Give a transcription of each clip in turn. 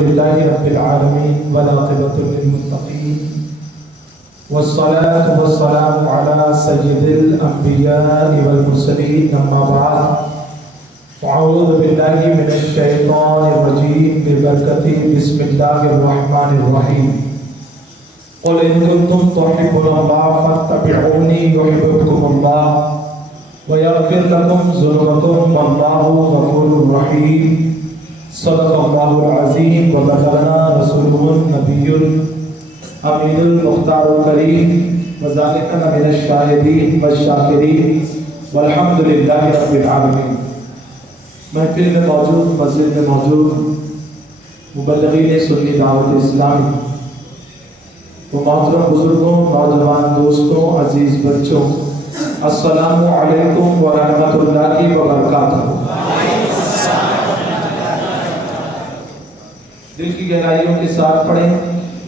لله رب العالمين والعاقبة للمتقين والصلاة والسلام على سيد الأنبياء والمرسلين أما بعد أعوذ بالله من الشيطان الرجيم ببركة بسم الله الرحمن الرحيم قل إن كنتم تحبون الله فاتبعوني يحببكم الله ويغفر لكم ذنوبكم والله غفور رحيم صدق الله العظيم وبلغنا رسوله النبي الأمين المختار الكريم وذلك من الشاهدين والشاكرين والحمد لله رب العالمين. محفل میں موجود، مسجد میں موجود مبلغین سنی دعوت اسلامی، تو محترم بزرگوں، نوجوان دوستوں، عزیز بچوں، السلام علیکم ورحمۃ اللہ وبرکاتہ۔ دل کی گہرائیوں کے ساتھ پڑھیں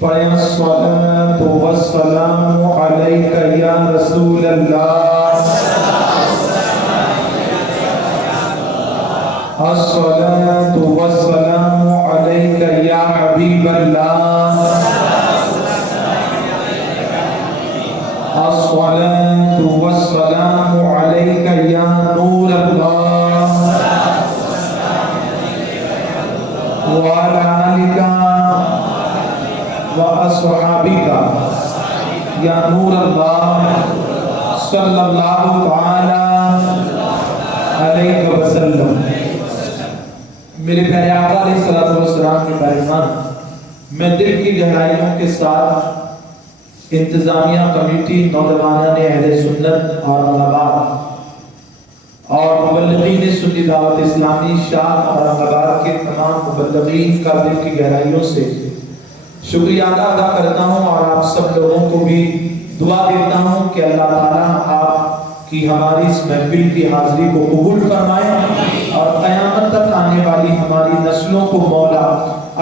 الصلاۃ والسلام علیک یا رسول اللہ، الصلاۃ والسلام علیک یا حبیب اللہ، الصلاۃ والسلام علیک یا نور اللہ، وعلی آلک وأصحابك یا نور اللہ صلی اللہ تعالی علیہ وسلم۔ میرے پیارے آقا علیہ الصلوۃ والسلام کے پیغام میں دل کی گہرائیوں کے ساتھ انتظامیہ کمیٹی، نوجوانان اہل سنت اور علماء اور مبلغین سنی دعوت اسلامی شاہ اور اورنگ کے تمام مبلغین کا دل کی گہرائیوں سے شکریہ ادا کرتا ہوں، اور آپ سب لوگوں کو بھی دعا دیتا ہوں کہ اللہ تعالیٰ آپ کی ہماری اس محفل کی حاضری کو قبول فرمائے، اور قیامت تک آنے والی ہماری نسلوں کو مولا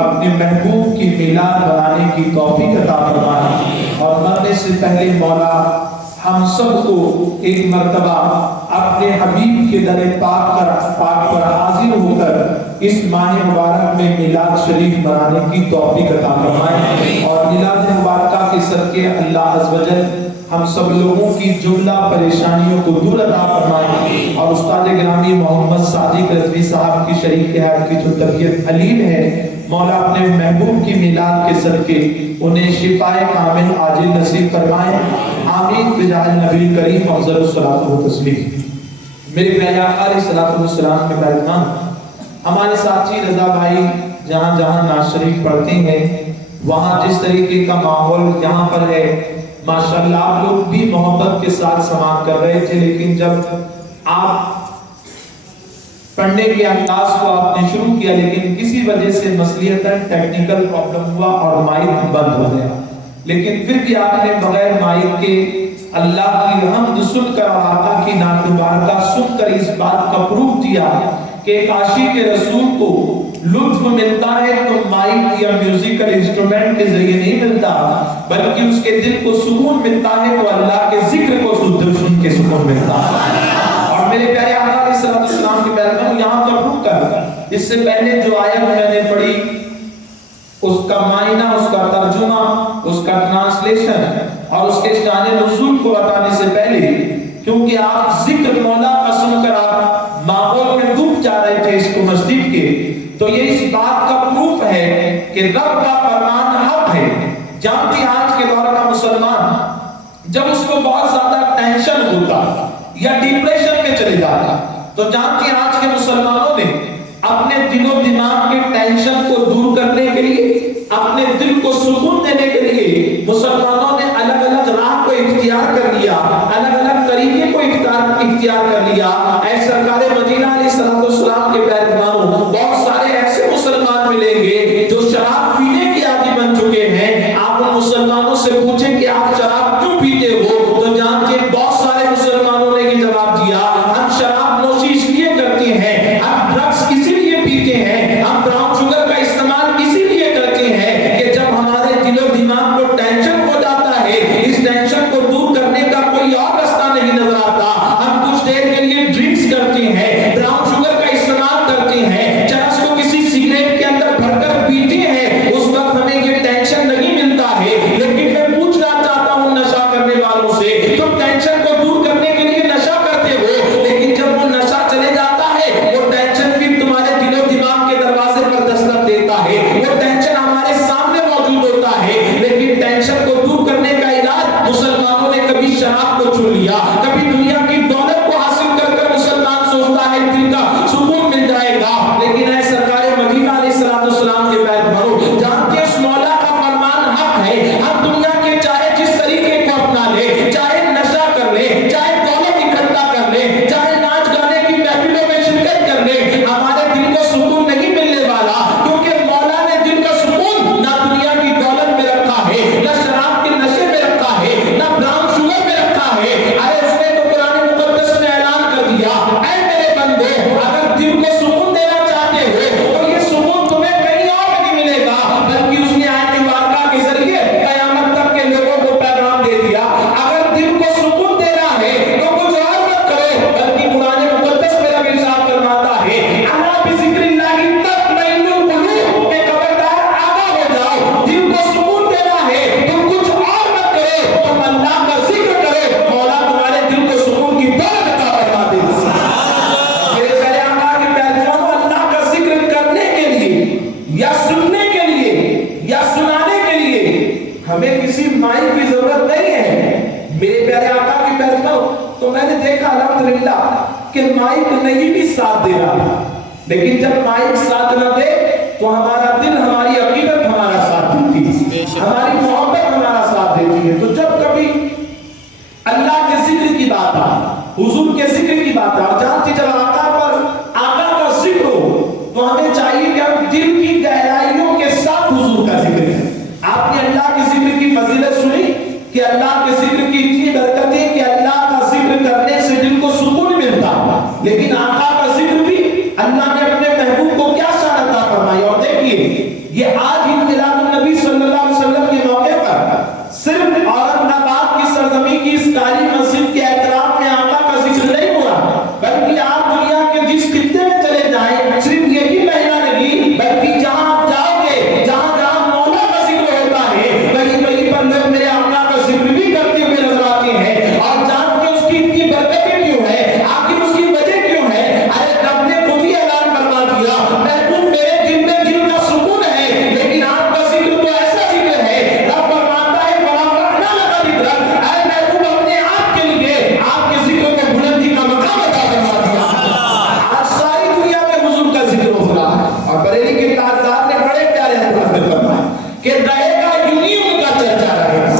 اپنے محبوب کی میلاد بنانے کی توفیق عطا فرمائے، اور مرنے سے پہلے مولا ہم سب کو ایک مرتبہ اپنے حبیب کے در پاک پر حاضر ہو کر اس ماہ مبارک میں میلاد شریف منانے کی توفیق عطا فرمائے، اور میلاد مبارکہ کے صدقے اللہ عز و جل ہم سب لوگوں کی جملہ پریشانیوں کو دور عطا فرمائے، اور استاد گرامی محمد صادق رضوی صاحب کی شریک حیات کی جو طبیعت علیم ہے، مولا اپنے محبوب کی میلاد کے صدقے انہیں شفائے کامل عاجل نصیب فرمائے، آمین بجاہ نبی کریم افضل الصلاۃ والتسلیم۔ میرے پیارے آقا علیہ الصلوۃ والسلام کے پیغام ہمارے ساتھی رضا بھائی جہاں جہاں نعت شریف پڑھتے ہیں، وہاں جس طریقے کا ماحول یہاں پر ہے، ماشاءاللہ آپ لوگ بھی محبت کے ساتھ سماعت کر رہے تھے، لیکن جب آپ پڑھنے کے انداز کو آپ نے شروع کیا لیکن کسی وجہ سے مصلیحتاً ٹیکنیکل پرابلم ہوا اور مائک بند ہو گیا، لیکن پھر بھی آپ نے بغیر مائک کے اللہ کی حمد سن کر اور آقا کی نعت مبارکہ سن کر اس بات کا پروف دیا کہ ایک عاشق رسول کو لطف ملتا ہے تو مائک یا میوزیکل انسٹرومنٹ کے ذریعے نہیں ملتا، بلکہ اس کے دل کو سکون ملتا ہے تو اللہ کے ذکر کو سن کے سکون ملتا ہے۔ اور میرے پیارے آقا علیہ الصلوۃ والسلام کے پیغام یہاں پر رک کر اس سے پہلے جو آیت میں نے پڑھی اس کا معنی، اس کا ترجمہ، اس کا ٹرانسلیشن اور اس کے شان نزول کو بتانے سے پہلے، کیونکہ آپ ذکر مولا کا سن کر آپ ماحول میں ڈوب جا رہے تھے اس کو مسجد کے، تو یہ اس بات کا پروف ہے کہ رب کا فرمان حق ہے۔ جانتی آج کے دور کا مسلمان جب اس کو بہت زیادہ ٹینشن ہوتا یا ڈپریشن میں چلے جاتا، تو جانتی آج کے مسلمانوں نے اپنے دل و دماغ کے ٹینشن کو دور کرنے کے لیے، اپنے دل کو سکون دینے کے لیے مسلمانوں نے الگ الگ راہ کو اختیار کر لیا، الگ الگ طریقے کو اختیار کر لیا۔ اے سرکار مدینہ علیہ الصلوۃ والسلام کے پیغاموں، بہت سارے ایسے مسلمان ملیں گے جو شراب پینے کے عادی بن چکے ہیں، آپ ان مسلمانوں سے پوچھیں کہ آپ شراب کیوں پیتے ہو، تو جانتے بہت سارے مسلمانوں نے یہ جواب دیا، ہم شراب نوشی اس لیے کرتے ہیں، ہم ڈرگس اسی لیے پیتے ہیں، ہم براؤن شوگر کا استعمال اسی لیے کرتے ہیں کہ جب ہمارے دل و دماغ کو ٹینشن ہو جاتا ہوتا ہے، وہ ٹینشن ہمارے سامنے موجود ہوتا ہے، لیکن ٹینشن کو دور کرنے کا علاج مسلمانوں نے کبھی شراب کو چن لیا، کبھی دنیا کی دولت کو حاصل کر کر مسلمان سوچتا ہے دل کا سکون مل جائے گا، لیکن اے سرکار مدینہ علیہ السلام کے بیت بھرو، جانتے اس مولا کا فرمان حق ہے، ہم دنیا کے چاہے جس طریقے کو اپنا لے، چاہے نشہ کر لے، چاہے دولت اکٹھا کر لے، چاہے ناچ گانے کی محفلوں میں شرکت کر لے، ہمارے دل کو سکون نہیں ملنے والا، کیونکہ مولا نے دل کا سکون نہ دنیا کی دولت میں رکھا ہے، نہ شراب کے نشے میں رکھا ہے، نہ براؤن شوگر میں رکھا ہے۔ ارے اس نے تو قرآن مقدس میں اعلان کر دیا، اے میرے بندے اگر دل کو سکون دینا چاہتے ہو تو یہ سکون تمہیں کہیں اور نہیں ملے گا، بلکہ اس نے آیت مبارکہ کے ذریعے قیامت تک کے لوگوں کو پیغام دے دیا، اگر دل کو سکون دینا ہے تو کچھ اور مت کرو، بلکہ قرآن مقدس میں رب ارشاد فرماتا ہے الا بذکر اللہ تطمئن القلوب، میں خبردار آگاہ ہو جاؤ، دل کو سکون دینا ہے تم کچھ اور مت کرو، تم اللہ کا ذکر کرو، مولا تمہارے دل کو سکون کی دولت عطا فرما دے گا۔ میرے پیارے آقا کے پیارے جانو، اللہ کا ذکر کرنے کے لیے یا سننے کے لیے یا سنانے کے لیے ہمیں کسی مائک کی ضرورت نہیں ہے۔ میرے پیارے آقا کی پیارے تو میں نے دیکھا الحمدللہ کہ مائک نہیں بھی ساتھ دے رہا، لیکن جب مائک ساتھ نہ دے تو ہمارا دل، ہماری عقیدت ہمارا ساتھ دیتی ہے، ہماری محبت ہمارا ساتھ دیتی ہے۔ تو جب کبھی اللہ کے ذکر کی بات آ، حضور کے ذکر کی بات آ، جانتی جب آقا پر آقا کا ذکر ہو تو ہمیں چاہیے کہ ہم دل کی گہرائیوں کے ساتھ حضور کا ذکر کریں۔ آپ نے اللہ کے ذکر کی فضیلت سنی کہ اللہ کے ذکر کی اتنی برکت ہے کہ اللہ کا ذکر کرنے سے دل کو سکون ملتا، لیکن آقا کا ذکر بھی اللہ نے اپنے محبوب کو کیا شان عطا فرمائی۔ اور دیکھیے یہ آج ہی میلاد النبی صلی اللہ علیہ وسلم کے موقع پر صرف اورنگ آباد کی سرزمین کی اس کالی مسجد کے اعتراف میں آقا کا ذکر نہیں ہوا، بلکہ آپ دنیا کے جس خطے میں چلے جائیں صرف یہی مہینہ نہیں، بلکہ جہاں آپ جاؤ گے، جہاں جہاں مولا کا ذکر ہوتا ہے وہیں پر لوگ میرے آقا کا ذکر بھی کرتے ہوئے نظر آتے ہیں، اور جانتے اس کی اتنی برکتیں کیوں ہے، آخر اس کی وجہ کیوں ہے؟ ارے رب نے خود ہی اعلان فرما دیا محبوب میرے دل میں دل کا سکون ہے، لیکن آپ کا ذکر تو ایسا ذکر ہے، رب فرماتا ہے فرحنا لگا ذکر، اے محبوب اپنے آپ کے لیے آپ کے ذکر کو بلندی کا مقام عطا فرما دیا۔ آج ساری دنیا میں حضور کا ذکر ہو رہا ہے، اور بریلی کے تاجدار نے بڑے پیارے الفاظ میں فرمایا کہ رہے گا یوں ہی ان کا چرچا رہے گا،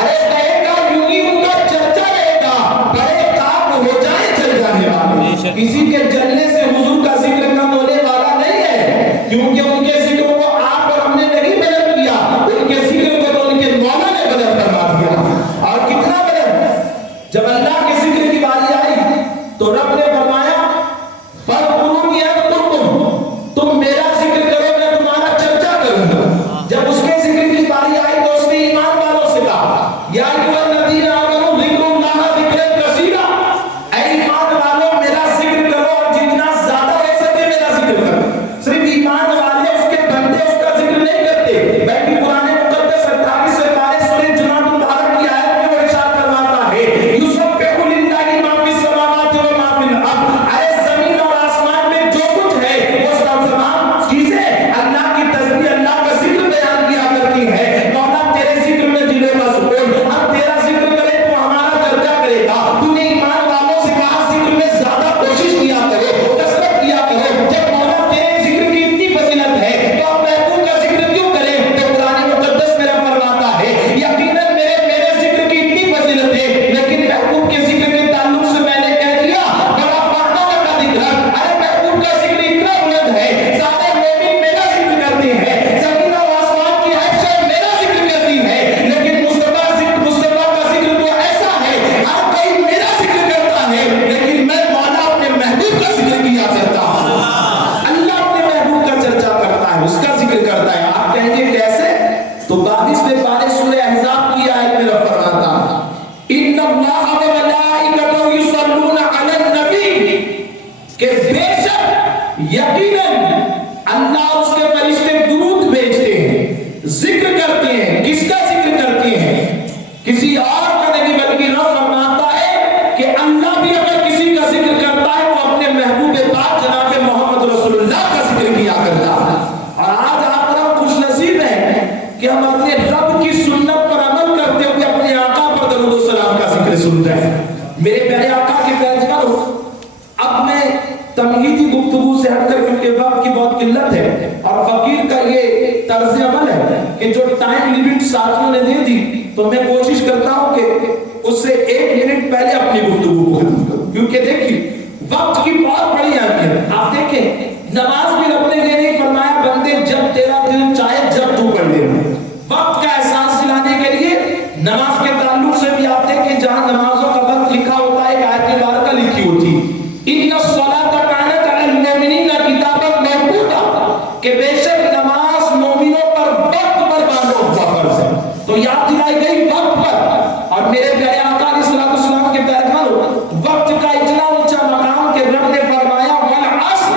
ارے رہے گا یوں ہی ان کا چرچا رہے گا، بڑے کام ہو جائیں چل جانے والے، کسی کے جلنے سے حضور کا ذکر کم ہونے والا نہیں ہے، کیونکہ ان کے ذکر کو آپ اور ہم نے نہیں بلند کیا، ان کے ذکر کو تو ان کے مولا نے بلند فرما دیا، اور کتنا بلند۔ جب اللہ کے ذکر کی باری آئی تو رب نے فرمایا فَاذْكُرُونِي أَذْكُرْكُمْ، تم میرا ذکر کرو میں تمہارا چرچا کروں گا۔ جب اس کے ذکر کی باری آئی تو اس نے ایمان والوں سے کہا یا ایھا الذین آمنوا اذکروا اللہ ذکرا کثیرا، اے ایمان والوں میرا ذکر کرو اور جتنا زیادہ ہو سکے میرا ذکر کرو۔ صرف ایمان والے اس کے بندے اس کا ذکر نہیں کرتے، بلکہ قرآن مقدس 28 سے 12 سورہ جمعہ مبارک کی آیت میں وہ ارشاد فرماتا ہے یسبح للہ ما فی السماوات و ما فی الارض، ارے زمین اور آسمان میں جو کچھ ہے وہ تمام چیزیں اللہ کی تسبیح، اللہ کا ذکر بیان کیا کرتی ہے۔ مولا تیرے ذکر میں دل کا سکون، ہم تیرا ذکر کریں تو ہمارا چرچا کرے گا۔ تو نے ایمان والوں سے کہا ذکر میں زیادہ کوشش کیا کرو، کثرت کیا کرو۔ جب مولا تیرے ذکر کی اتنی فضیلت ہے تو آپ محبوب کا ذکر کیوں کریں؟ تو قرآن مقدس میں رب فرماتا ہے یقیناً میرے ذکر کی اتنی فضیلت ہے، لیکن محبوب کے ذکر کے تعلق سے میں نے کہہ دیا بڑا پڑھنا کا ذکر، ارے محبوب کا ذکر اتنا بلند ہے سارے مومن میرا ذکر کرتے ہیں، زمین اور آسمان کی ہر شے میرا ذکر کرتی ہے، لیکن مصطفیٰ کا ذکر تو ایسا ہے ہر کوئی میرا ذکر کرتا ہے، لیکن میں مولا اپنے محبوب کا ذکر کیا کرتا ہوں۔ اللہ اپنے محبوب کا چرچا کرتا ہے، اس کا ذکر کرتا ہے۔ آپ کہیں گے کیسے؟ تو 22 پارے سورہ احزاب کی آیت میں رب فرماتا ان اللہ و ملائکتہ یصلون علی النبی، کہ بے شک یقیناً اللہ اس کے فرشتے درود بھیجتے ہیں، ذکر کرتے ہیں۔ کس کا ذکر کرتے ہیں؟ کسی اور کا نہیں، بلکہ رب فرماتا ہے کہ اللہ بھی اگر کسی کا ذکر کرتا ہے تو اپنے محبوب پاک جناب محمد رسول اللہ کا ذکر کیا کرتا ہے۔ اور آج طرز عمل ہے کہ جو ٹائم لیمٹ ساتھیوں نے دے دی تو میں کوشش کرتا ہوں کہ اس سے 1 منٹ پہلے اپنی گفتگو کو ختم کروں، کیونکہ دیکھیے وقت کی بہت بڑی اہمیت۔ آپ دیکھیں نماز بھی رب نے یہ نہیں فرمایا بندے جب تیرا دل چاہے جب تو پڑھ لینا، وقت کا احساس دلانے کے لیے نماز کے تعلق سے بھی آپ دیکھیں جہاں نمازوں کا وقت لکھا ہوتا ہے ایک آیت مبارکہ لکھی ہوتی ہے ان الصلاۃ کانت علی المؤمنین کتابا موقوتا، کہ بے شک نماز مومنوں پر وقت پر باندھا ہوا فرض ہے۔ تو یاد دلائی گئی وقت پر، اور میرے پیارے آقا علیہ الصلوۃ والسلام کے پیغمبر وقت کا اتنا اونچا مقام کہ رب نے فرمایا والعصر،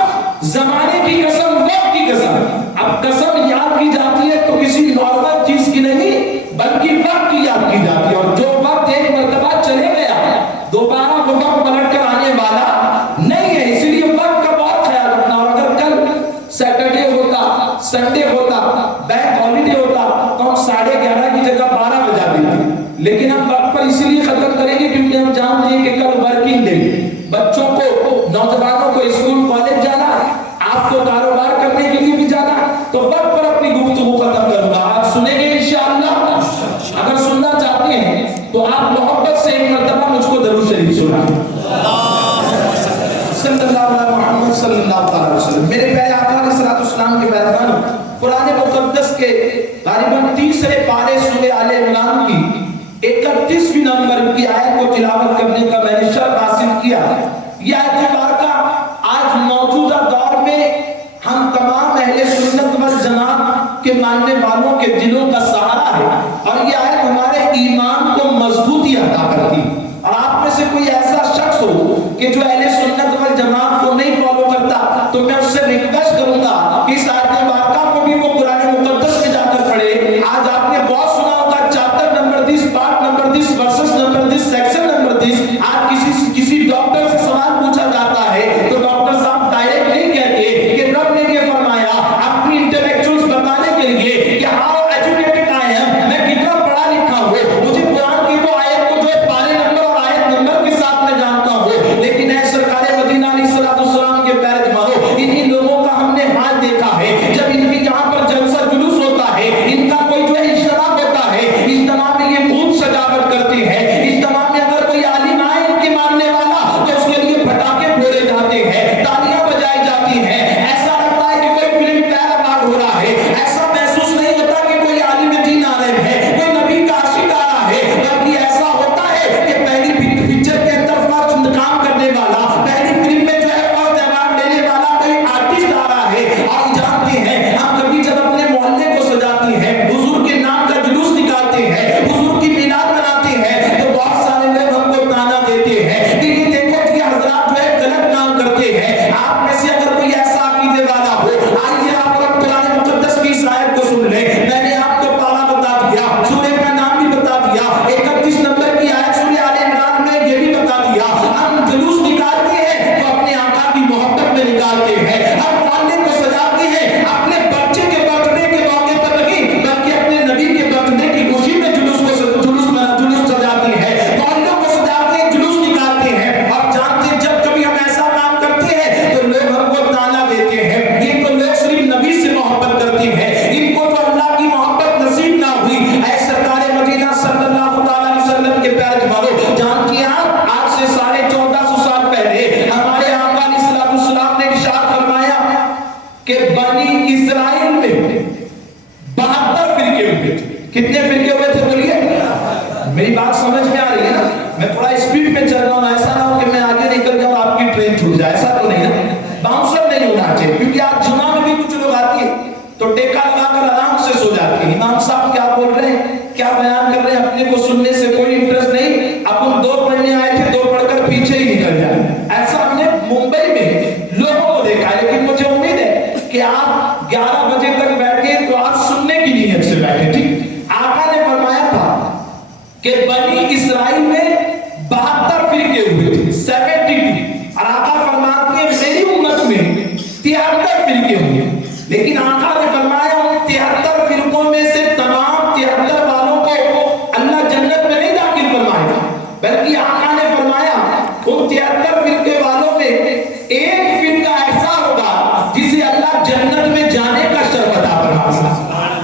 زمانے کی قسم وقت کی قسم۔ اب قسم یاد کی جاتی ہے تو کسی نارمل چیز کی نہیں بلکہ وقت کی یاد کی جاتی ہے، اور جو وقت ایک مرتبہ چلے گیا دوبارہ وہ وقت پلٹ کر آنے والا نہیں ہے، اس لیے وقت کا بہت خیال رکھنا۔ اور اگر کل سیٹرڈے ہوتا، سنڈے ہوتا، بینک ہالیڈے ہوتا تو ہم 11:30 کی جگہ 12 بجا دیتے، لیکن ہم وقت پر اسی لیے ختم کریں گے کیونکہ ہم جانتے ہیں کہ کل ورکنگ ڈے، بچوں کو نوجوانوں کو اسکول کالج جانا، آپ کو کاروبار کرنے کے لیے بھی جانا، تو وقت پر اپنی گفتگو ختم کروں گا۔ آپ سنیں گے انشاءاللہ؟ اگر سننا چاہتے ہیں تو آپ محبت سے ایک مرتبہ مجھ کو درود شریف سنائیں، صلی اللہ علیہ محمد صلی اللہ علیہ وسلم۔ میرے پیارے آقا علیہ الصلوۃ والسلام کے پیغام قرآن مقدس کے غالباً 30 پارے سورہ آل عمران کی 31ویں نمبر کی آیت کو تلاوت کرنے کا میں نے شرف حاصل کیا۔ یہ آیت مبارکہ آج موجودہ دور میں ہم تمام اہل سنت والجماعت کے ماننے والوں کے دلوں کا سہارا ہے، اور یہ آیت ہمارے ایمان کو مضبوطی عطا کرتی ہے۔ اور آپ میں سے کوئی ایسا شخص ہو کہ جو اہل سنت والجماعت کو نہیں فالو کرتا تو میں اس سے ریکویسٹ کروں گا کہ اس آیت مبارکہ کو بھی وہ قرآن مقدس میں جا کر پڑھے۔ آج آپ نے بہت سنا ہوگا chapter number 10، part number 10، verses number 10، section number 10۔ آج کسی ڈاکٹر سے سوال پوچھا جاتا ہے تو ڈاکٹر صاحب ڈائریکٹ نہیں کہتے کہ رب نے یہ فرمایا، اپنی انٹلیکچوئلز بتانے کے لیے کہ ہاؤ ایجوکیٹڈ آئی ایم، میں کتنا پڑھا لکھا ہوں، مجھے قرآن کی تو آیت کو جو ہے پارے نمبر اور آیت نمبر کے ساتھ میں جانتا ہوں، لیکن اے سرکار مدینہ علیہ الصلوۃ والسلام کے پیارے جماعتوں، انہی لوگوں کا ہم نے حال دیکھا ہے جب ان کے یہاں پر جلسہ جلوس ہوتا ہے، ان کا کوئی جو ہے اجتماع ہوتا ہے، اجتماع میں یہ خوب سجاوٹ کرتے ہیں، اجتماع میں اگر کوئی عالم آئے ان کے ماننے والا تو اس کے لیے پٹاخے پھوڑے جاتے ہیں، تالیاں بجائی جاتی ہیں، ایسا لگتا ہے کہ کوئی فلم پہلا بار ہو رہا ہے، ایسا محسوس نہیں ہوتا کہ کوئی عالم دین آ رہے ہیں، کوئی نبی کا عاشق آ رہا ہے، بلکہ ایسا ہوتا ہے کہ پہلی پکچر کے اندر فرسٹ کام کرنے والا، پہلی فلم میں جو ہے فرسٹ ایوارڈ لینے والا کوئی آرٹسٹ آ رہا ہے۔ آپ جانتے ہیں ہم کبھی جب اپنے محلے کو سجاتے ہیں، حضور کے نام کا جلوس نکالتے ہیں، حضور کی میلاد مناتے ہیں، تو بہت سارے لوگ ہم کو تانا دیتے ہیں کہ یہ دیکھو کہ حضرات جو ہے غلط کام کرتے ہیں۔ آپ میں سے اگر کوئی ایسا عقیدے والا ہو، آئیے آپ قرآن مقدس کی اس آیت کو سن لیں۔ میں نے آپ کو پارا بتا دیا، سورہ کا نام بھی بتا دیا، 31 نمبر کی آیت سورہ آل عمران میں یہ بھی بتا دیا۔ ہم جلوس نکالتے ہیں تو اپنے آقا کی محبت میں نکالتے ہیں، ہم محلے کو سجاتے ہیں اپنے بچے کے برتھ ڈے کے موقع پر نہیں بلکہ اپنے نبی کے برتھ ڈے کی خوشی میں جلوس سجاتے ہیں، محلوں کو سجاتے ہیں، جلوس نکالتے ہیں۔ اور جانتے ہیں جب کبھی ہم ایسا کام کرتے ہیں تو لوگ ہم کو تانا دیتے ہیں، یہ تو لوگ صرف نبی سے محبت کرتے ہیں، ان کو تو اللہ کی محبت نصیب نہ ہوئی۔ اے سرکار مدینہ صلی اللہ تعالی علیہ وسلم کے پیارے جوانوں، جانتی ہیں آپ آج سے 1450 سال پہلے ہمارے آقا علیہ الصلوۃ والسلام نے ارشاد فرمایا کہ بنی اسرائیل میں 72 فرقے ہوئے تھے۔ کتنے فرقے ہوئے تھے بولیے؟ میری بات سمجھ میں آ رہی ہے نا؟ میں تھوڑا اسپیڈ میں چل رہا ہوں، ایسا نہ ہو کہ میں آگے نکل جاؤں آپ کی ٹرین چھوٹ جائے، ایسا تو نہیں نا، باؤنسر نہیں ہونا چاہیے، کیونکہ آج جمعہ میں بھی کچھ لوگ آتی ہیں تو ٹیکا لگا کر آرام سے سو جاتے ہیں۔ امام صاحب کیا بول رہے ہیں، کیا بیان کر رہے ہیں، اپنے کو سننے سے کوئی انٹرسٹ نہیں، اپن 2 پڑھنے آئے تھے 2 پڑھ کر پیچھے ہی نکل جائیں۔ ایسا ہم نے ممبئی میں لوگوں کو دیکھا ہے، لیکن مجھے امید ہے کہ آپ 11 بجے تک بیٹھے تو آپ سننے کی نیت سے بیٹھے، ٹھیک؟ آقا نے فرمایا تھا کہ بنی اسرائیل میں 72 فرقے ہوئے تھے، 72، اور آقا فرماتے ہیں میری امت میں 73 فرقے ہوئے، لیکن آقا نے فرمایا ان 73 فرقوں میں سے تمام 73 والوں کو اللہ جنت میں نہیں داخل فرمائے گا، بلکہ آقا نے فرمایا ان 73 فرقے والوں میں ایک فرقہ ایسا ہوگا جسے اللہ جنت میں جانے کا شرف عطا فرمائے گا۔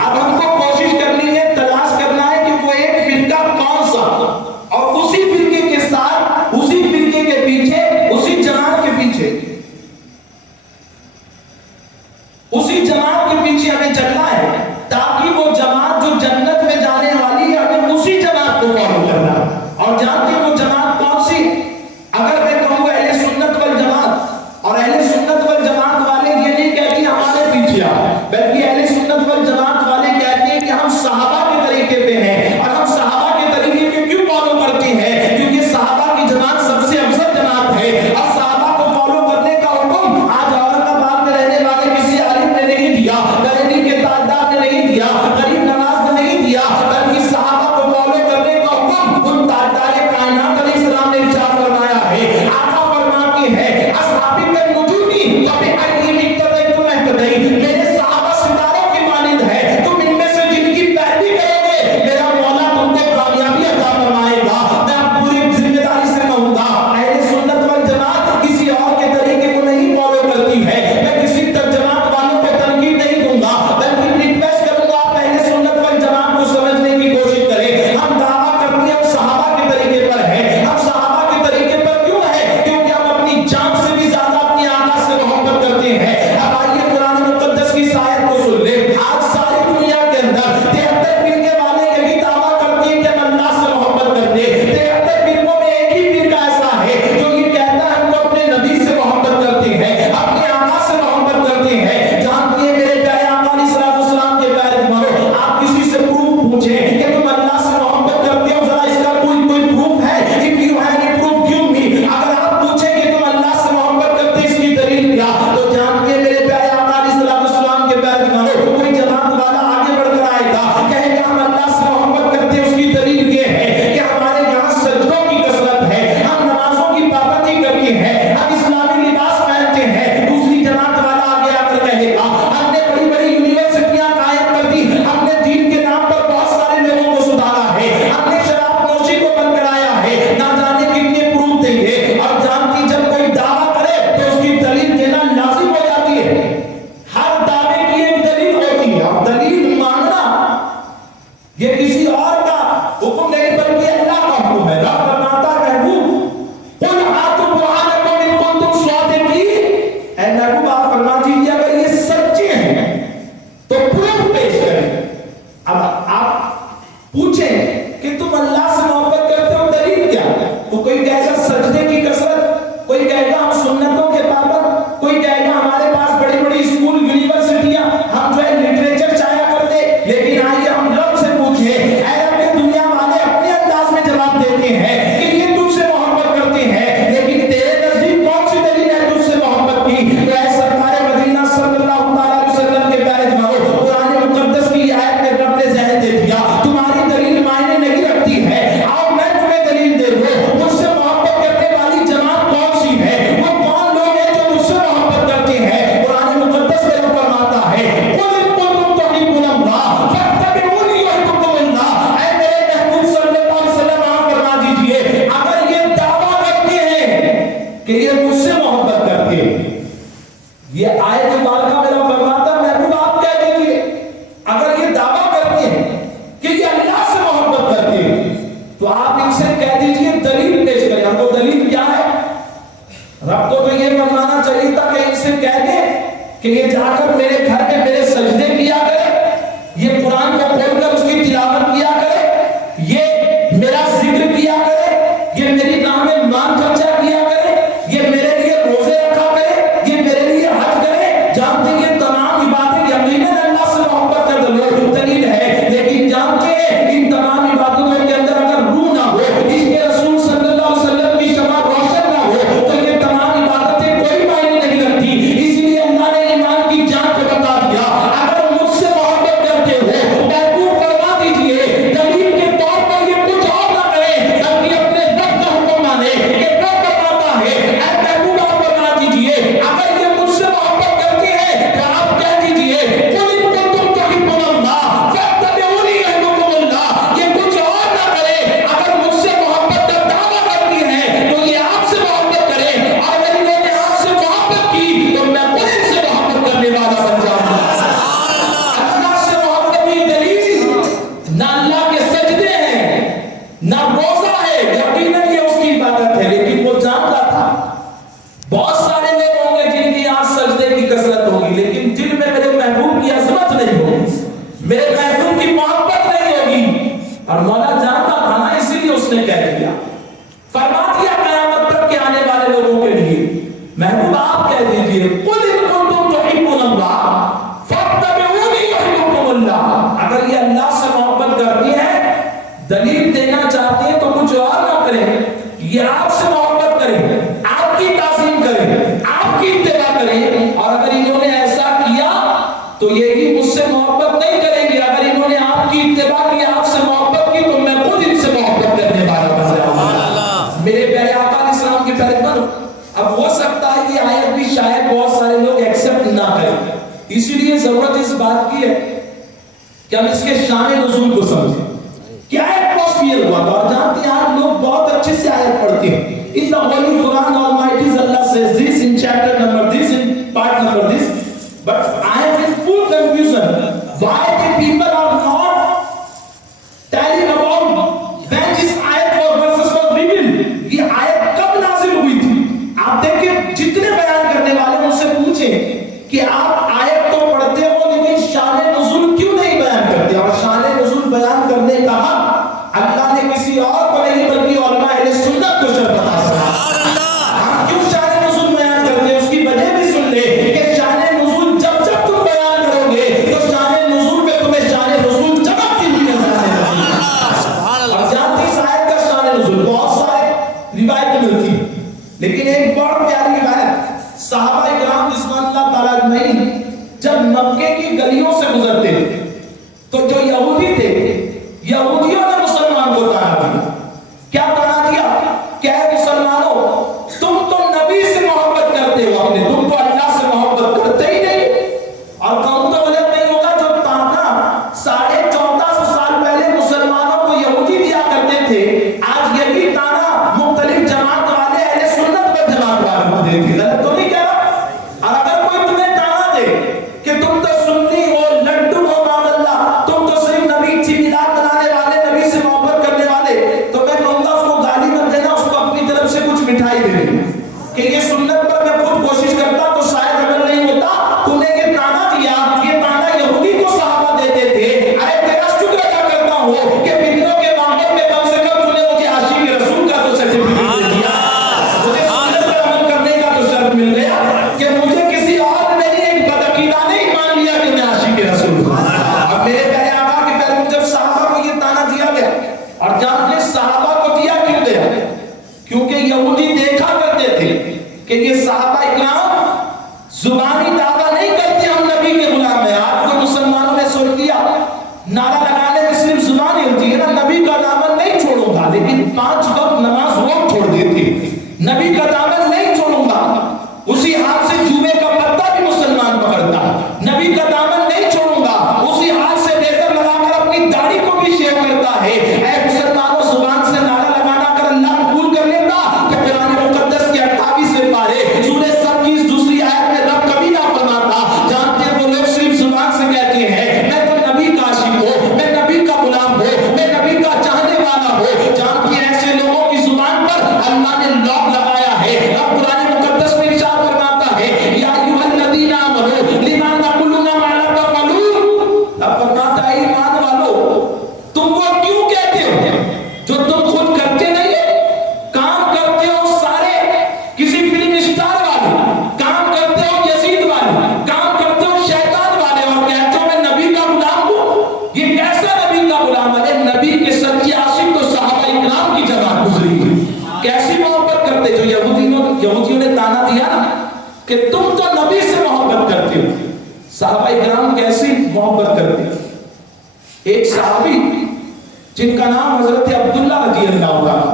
میرے محبوب کی محبت نہیں ہوگی. اور مولا جانتا تھا نا، اسی لیے اس نے کہہ دیا، فرما دیا قیامت تک کے آنے والے لوگوں کے لیے، محبوب آپ کہہ دیجئے قل ان کنتم تحبون اللہ فاتبعونی یحببکم اللہ. اگر یہ اللہ سے محبت کرتی ہیں، دلیل دینا چاہتے ہیں تو کچھ اور نہ کریں، یہ آپ سے محبت کریں، آپ کی تعظیم کریں، آپ کی اتباع کریں. اور اگر انہوں نے ایسا کیا تو یہی مجھ سے محبت نہیں کریں گے. اگر انہوں نے آپ کی اتباع کی، آپ سے محبت کی، تو میں خود ان سے محبت کرنے والا ہوں. میرے پیارے آقا علیہ السلام کے پیارے بھائیو، اب ہو سکتا ہے یہ آیت بھی شاید بہت سارے لوگ ایکسپٹ نہ کریں، اسی لیے ضرورت اس بات کی ہے کہ ہم اس کے شان نزول کو سمجھیں. کیا ایٹماسفیئر ہوا تھا؟ اور جانتے ہیں آج لوگ بہت اچھے سے آیت پڑھتے ہیں. In the Holy Quran, Almighty Allah says this in chapter number this, in part number this, but I am in full confusion why the people are not telling about when this ayat or verses was revealed. یہ آیت کب نازل ہوئی تھی؟ آپ دیکھیں جتنے بیان کرنے والے ان سے پوچھیں کہ آپ آیت تو پڑھتے ہو لیکن شان نزول کیوں نہیں بیان کرتے؟ اور شان نزول بیان کرنے کا حق اللہ نے کسی اور کو نہیں بلکہ علماء اہل سنت کو شرط عطا فرمایا. ہم کیوں شان نزول بیان کرتے ہیں؟ اس کی وجہ بھی سن لے کہ شان نزول جب جب تم بیان کرو گے تو شان نزول پہ تمہیں شان نزول چمکتی ہوئی نظر آنے لگی. اور جانتے اس آیت کا شان نزول بہت سارے روایتیں ملتی ہیں، لیکن ایک بڑی پیاری روایت صحابہ کرام رضوان اللہ تعالیٰ اجمعین جب مکے کی گلیوں سے گزرتے تھے تو جو یہودی تھے، یہودیوں نے مسلمان کو تانا دیا. کیا تانا دیا؟ کہ اے مسلمانوں، تم تو نبی سے محبت کرتے ہو اپنے، تم تو اللہ سے محبت کرتے ہی نہیں. اور کون تو غلط نہیں ہوگا جو تانا 1450 سال پہلے مسلمانوں کو یہودی دیا کرتے تھے، آج یہی تانا مختلف جماعت والے اہل سنت پر جماعت والے کو دیتے ہیں. غلط تو نہیں کہہ رہا. اور اگر کوئی تمہیں تانا دے کہ تم تو سنی ہو، لڈو ہو، معاذ اللہ، تم تو صرف نبی کی میلاد بنانے والے، نبی سے محبت کرنے والے، تو میں کہوں گا اس کو گالی مت دینا، اس کو اپنی طرف سے کچھ مٹھائی دے دیں کہ یہ سنت پر میں خود کوشش کرتا تو شاید عمل نہیں ہوتا. تم نے یہ تانا دیا، یہ تانا یہودی کو صحابہ دیتے تھے. ارے تیرا شکر ادا کرتا ہوں کہ بگڑوں کے معاملے میں کم سے کم تم نے مجھے عاشق رسول کا تو سرٹیفکیٹ دے دیا، مجھے سنت پر عمل کرنے کا تو شرف مل گیا کہ مجھے کسی اور نے ایک بدعقیدہ نہیں مان لیا کہ میں عاشق رسول ہوں. اب میرے پیارے آقا کے پیارے جب صحابہ کو یہ تانا دیا گیا، اور جانتے صحابہ کو دیا کیوں گیا؟ کیونکہ یہودی دیکھا کرتے تھے کہ یہ صحابہ اکرام زبانی دعویٰ نہیں کرتے ہم نبی کے غلام ہیں. آپ کو مسلمانوں نے سوچ لیا نعرہ لگانے میں صرف زبان ہوتی ہے نا، نبی کا دامن نہیں چھوڑوں گا، لیکن 5 وقت نماز روز چھوڑ دیتے. نبی کا دامن نہیں چھوڑوں گا، اسی ہاتھ سے جوے کا پتا بھی مسلمان پکڑتا. نبی کا دامن نہیں چھوڑوں گا، اسی ہاتھ سے ریزر لگا کر اپنی داڑھی کو بھی شیو کرتا ہے. اے مسلمانوں، زبان سے نعرہ لگانا اگر اللہ قبول کر لیتا کہ قرآن مقدس کے 28 پارے سورہ 27 دوسری آیت میں رب کبھی نہ فرماتا. جانتے وہ لوگ صرف زبان سے کہتے ہیں میں تو نبی کا عاشق ہوں، میں نبی کا غلام ہوں، میں نبی کا چاہنے والا ہوں. جانتے ایسے لوگوں کی زبان پر اللہ نے لاک لگایا ہے. اب قرآن مقدس میں ارشاد فرماتا ہے یا ایھا الذین آمنوا لما تقولون ما لا تفعلون. اب فرماتا ہے ایمان والو، تم وہ کیوں کہتے ہو جو تم خود کرتے نہیں ہو؟ کام کرتے ہو سارے کسی فلم اسٹار والے، کام کرتے ہو یزید والے، کام کرتے ہو شیطان والے، اور کہتے ہو میں نبی کا غلام ہوں. یہ کیسا نبی کا غلام ہے؟ نبی کے سچے عاشق تو صحابہ اکرام کی جماعت گزری ہے. کیسی محبت کرتے؟ جو یہودیوں نے تانا دیا نا کہ تم تو نبی سے محبت کرتے ہو، صحابہ اکرام کیسی محبت کرتے ہیں. ایک صحابی جن کا نام حضرت عبداللہ رضی اللہ تعالیٰ،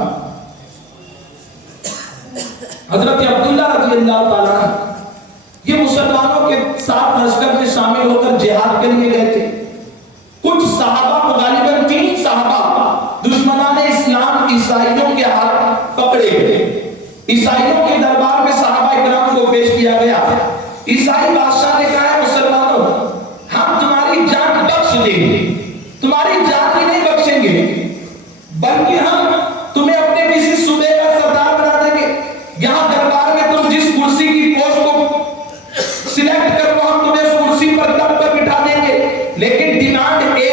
حضرت عبداللہ رضی اللہ تعالیٰ یہ مسلمانوں کے ساتھ لشکر میں شامل ہو کر جہاد کے لیے گئے تھے. کچھ صحابہ غالباً 3 صحابہ دشمنان اسلام عیسائیوں کے ہاتھ پکڑے گئے. عیسائیوں کے دربار میں صحابہ اکرام کو پیش کیا گیا. عیسائی بادشاہ نے کہا مسلمانوں ہم تمہاری جان بخش دیں گے، تمہاری جان ہی نہیں بخشیں گے بلکہ ہم تمہیں اپنے کسی صوبے کا سردار بنا دیں گے. یہاں دربار میں تم جس کرسی کی پوسٹ کو سلیکٹ کرو ہم تمہیں اس کرسی پر تب پر بٹھا دیں گے، لیکن ڈیمانڈ ایک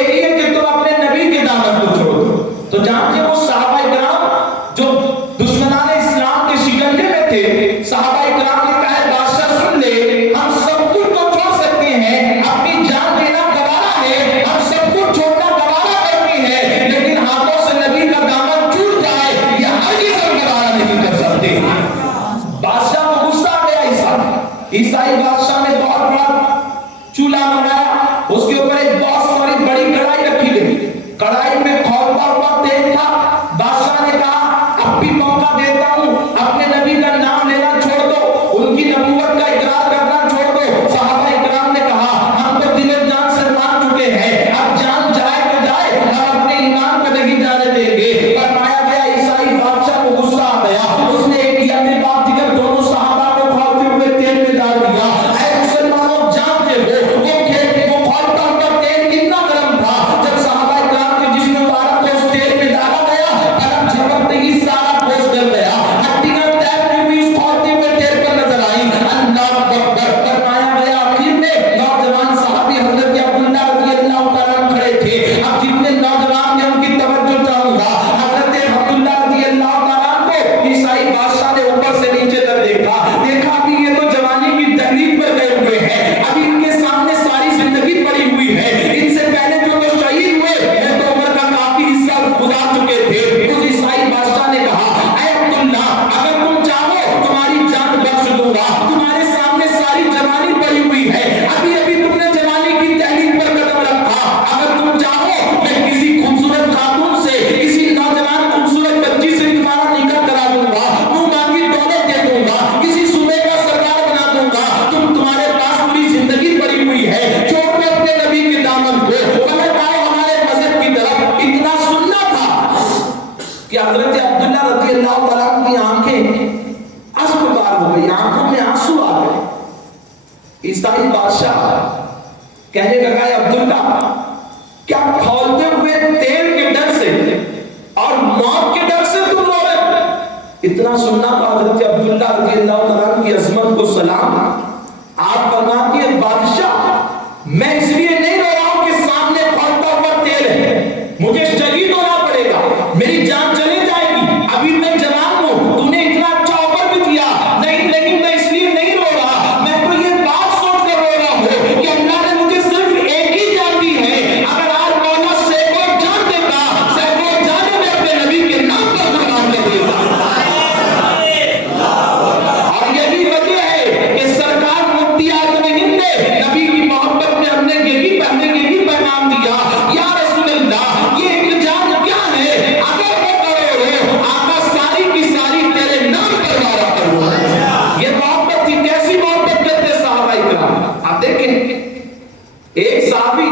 اب جتنے نوجوان ہیں ان کی توجہ چاہوں گا. حضرت عبداللہ رضی اللہ تعالیٰ کو عیسائی بادشاہ نے اوپر سے نیچے تک دیکھا. ابھی یہ تو جوانی کی تحریک پر گئے ہوئے ہیں, ابھی ان کے سامنے ساری زندگی پڑی ہوئی ہے. ان سے پہلے جو لوگ شہید ہوئے ہیں تو عمر کا کافی حصہ گزار چکے تھے. اس عیسائی بادشاہ نے کہا, اے عبداللہ, اگر تم چاہو تمہاری جان بخش دوں گا. تمہارے سامنے ساری جوانی پڑی ہوئی ہے, ابھی ابھی تم نے جوانی کی تحریک پر قدم رکھا. اگر تم چاہو میں کسی خوبصورت خاتون سے, کسی نوجوان خوبصورت بچی سے تمہارا نکاح کرا دوں گا, منہ مانگی دولت دے دوں گا, کسی صوبے کا سردار بنا دوں گا. تمہارے پاس پوری زندگی پڑی ہوئی ہے, چھوڑ دو اپنے نبی کے دامن کو, پلٹ آؤ ہمارے مذہب کی طرف. اتنا سننا تھا کہ حضرت عبداللہ رضی اللہ تعالیٰ کی آنکھیں اشک بار ہو گئی, آنکھوں میں آنسو آ گئے. عیسائی بادشاہ کہنے لگا, اے عبداللہ, کیا کھولتے ہوئے تیل کے ڈر سے اور موت کے ڈر سے تم رو رہے؟ اتنا سننا تھا. حضرت عبداللہ رضی اللہ تعالیٰ کی عظمت کو سلام. آپ فرماتے ہیں, بادشاہ, میں اس لیے نہیں رو رہا ہوں کہ سامنے کھولتا ہوا تیل ہے, مجھے شہید ہونا پڑے گا, میری جان چلی جائے گی, ابھی میں جوان ہوں, تو نے اتنا اچھا آفر بھی دیا. نہیں, لیکن میں اس لیے نہیں رو رہا, میں تو یہ بات سوچ کر رو رہا ہوں کہ اللہ نے مجھے صرف ایک ہی جان دی ہے. اگر آج مولا سینکڑوں جان دیتا, سینکڑوں جانیں میں اپنے نبی کے نام پر قربان کر دیتا. اور یہی وجہ ہے کہ سرکار مفتی اعظم ہند نے نبی کی محبت میں ہم نے یہی پیغام دیا, یا رسول اللہ, یہ ایک جان کیا ہے, اگر وہ کرو ہو آقا ساری کی ساری تیرے نام پر مارا کرو. یہ محبت تھی. کیسی محبت کرتے صحابہ کرام. آپ دیکھیں, ایک صحابی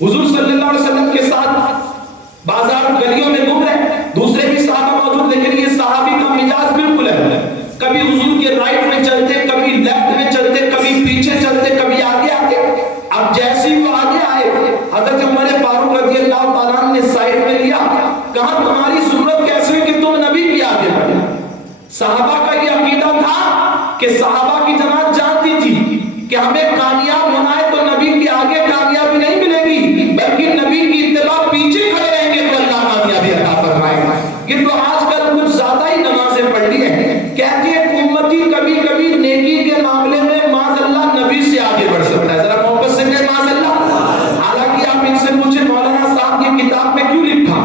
حضور صلی اللہ علیہ وسلم کے ساتھ بازار گلیوں میں گھوم رہے, دوسرے بھی صحابہ موجود, لیکن یہ صحابی کا مزاج بالکل ہے, کبھی حضور کے رائٹ میں چلتے, کبھی لیفٹ میں چلتے, کبھی پیچھے چلتے, کبھی آگے آتے. اب جیسے ہی وہ آگے آئے, حضرت عمر فاروق رضی اللہ تعالیٰ نے سائڈ میں لیا, کہا تمہاری ضرورت کیسے ہے کہ تم نبی کے آگے بڑھے. صحابہ کا یہ عقیدہ تھا کہ صحابہ کی جماعت جانتی تھی کہ ہمیں کامیاب ہونا ہے تو نبی کے آگے کامیابی نہیں ملے گی, بلکہ نبی کی اتباع پیچھے کھڑے رہیں گے تو اللہ کامیابی عطا فرمائے گا. یہ تو آج کل کچھ زیادہ ہی نمازیں پڑھ لی ہیں. کہتی ہے امتی کبھی کبھی نیکی کے معاملے میں معاذ اللہ نبی سے آگے بڑھ سکتا ہے. ذرا محبت سے کہیں معاذ اللہ. حالانکہ آپ ان سے پوچھیں, مولانا صاحب کی کتاب میں کیوں لکھا؟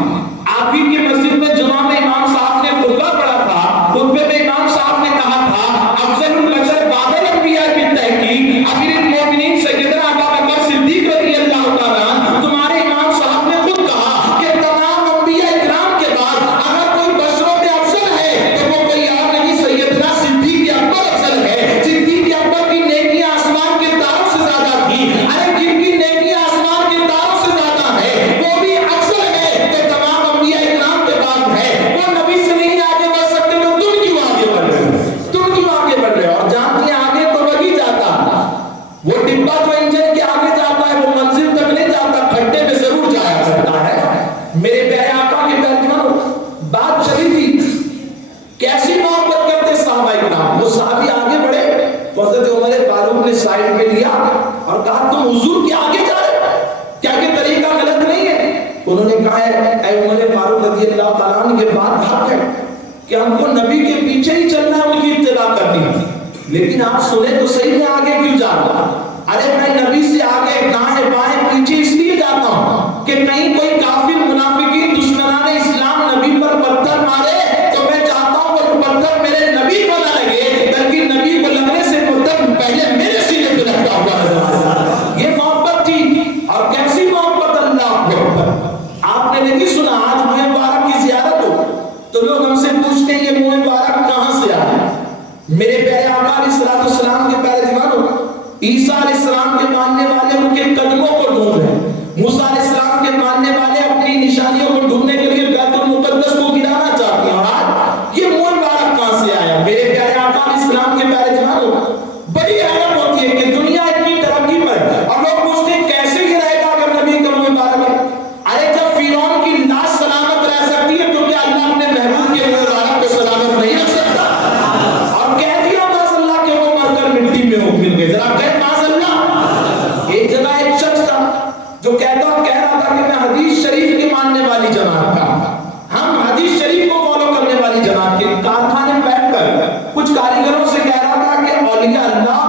آپ ہی کی مسجد میں جمعہ میں امام صاحب نے خطبہ پڑھا تھا, خطبے میں امام صاحب نے کہا تھا, افضل البشر بعد الانبیاء کی تحقیق امیر المومنین سیدنا ابو بکر صدیق رضی اللہ تعالیٰ عنہ. تمہارے امام صاحب نے خود کہا کہ تمام انبیاء اکرام کے بعد اگر کوئی بشروں میں افضل ہے تو وہ کوئی اور نہیں, سیدنا صدیق اکبر افضل ہے. صدیق اکبر کی نیکیاں آسمان کے تاروں سے زیادہ تھی. ارے جن کی نیکیاں آسمان کے تاروں سے زیادہ ہے وہ بھی افضل ہے تو تمام انبیاء اکرام کے بعد ہے. وہ نبی سے نہیں آگے بڑھ سکتے تو تم کیوں آگے بڑھ رہے ہو, تم کیوں آگے بڑھ رہے ہو؟ اور جانتی ہیں آگے تو وہی جاتا, وہ ڈبہ جو انجن کے آگے جاتا ہے وہ منزل تک نہیں جاتا, کھڈے میں ضرور جایا کرتا ہے. میرے پیارے آقا کے ترجمہ بات چلی تھی, کیسی محبت کرتے صحابہ کرام. وہ صحابی آگے بڑھے, حضرت عمر فاروق نے سائڈ میں لیا اور کہا, تم حضور کے آگے جا رہے ہو, کیا یہ طریقہ غلط نہیں ہے؟ انہوں نے کہا, اے عمر فاروق رضی اللہ تعالیٰ عنہ, یہ بات حق ہے کہ ہم کو نبی کے پیچھے ہی چلنا ہے, ان کی اتباع کرنی ہے, لیکن آپ سنیں تو صحیح میں آگے کیوں جا رہا ہوں؟ ارے میں نبی سے آگے دائیں بائیں پیچھے اس لیے جاتا ہوں کہ کہیں کوئی کافر منافقین دشمنان اسلام نبی پر پتھر مارے تو میں چاہتا ہوں وہ پتھر میرے نبی کو نہ لگے, بلکہ نبی کو لگنے سے پتھر پہلے میرے سینے پہ لگتا ہوا نظر آتا. یہ محبت تھی. اور کیسی محبت, اللہ کو آپ نے نہیں سنا. آج منہ مبارک کی زیارت ہو تو لوگ ہم سے پوچھتے ہیں یہ منہ مبارک کہاں سے آیا. میرے پیارے آقا علیہ السلام کے پیارے دیوانوں, عیسیٰ علیہ السلام کے ماننے والے ان کے قدموں کو ڈھونڈ رہے ہیں, موسیٰ علیہ السلام کے ماننے والے اپنی نشانیوں کو ڈھونڈنے کے لیے بیت المقدس کو گرانا چاہتے ہیں. اور آج یہ منہ مبارک کہاں سے آیا؟ میرے پیارے آقا علیہ السلام کے پیارے دیوانوں, بڑی حیرت ہوتی ہے کہ دنیا اتنی ترقی پر اور لوگ پوچھتے ہیں کیسے یہ رہے گا اگر نبی کا منہ مبارک ہے. ارے جب فرعون کی لاش سلامت رہ سکتی ہے تو کیا اللہ اپنے محبوب کے منہ مبارک کو سلامت نہیں رکھ سکتا؟ اور کہہ دیا معاذ اللہ کہ وہ مر کر مٹی میں مل گئے. ذرا کہہ معاذ اللہ. کہہ رہا تھا کہ میں حدیث شریف کے ماننے والی جماعت کا، ہم حدیث شریف کو فالو کرنے والی جماعت کے، کارخانے میں بیٹھ کر کچھ کاریگروں سے کہہ رہا تھا کہ اولیاء اللہ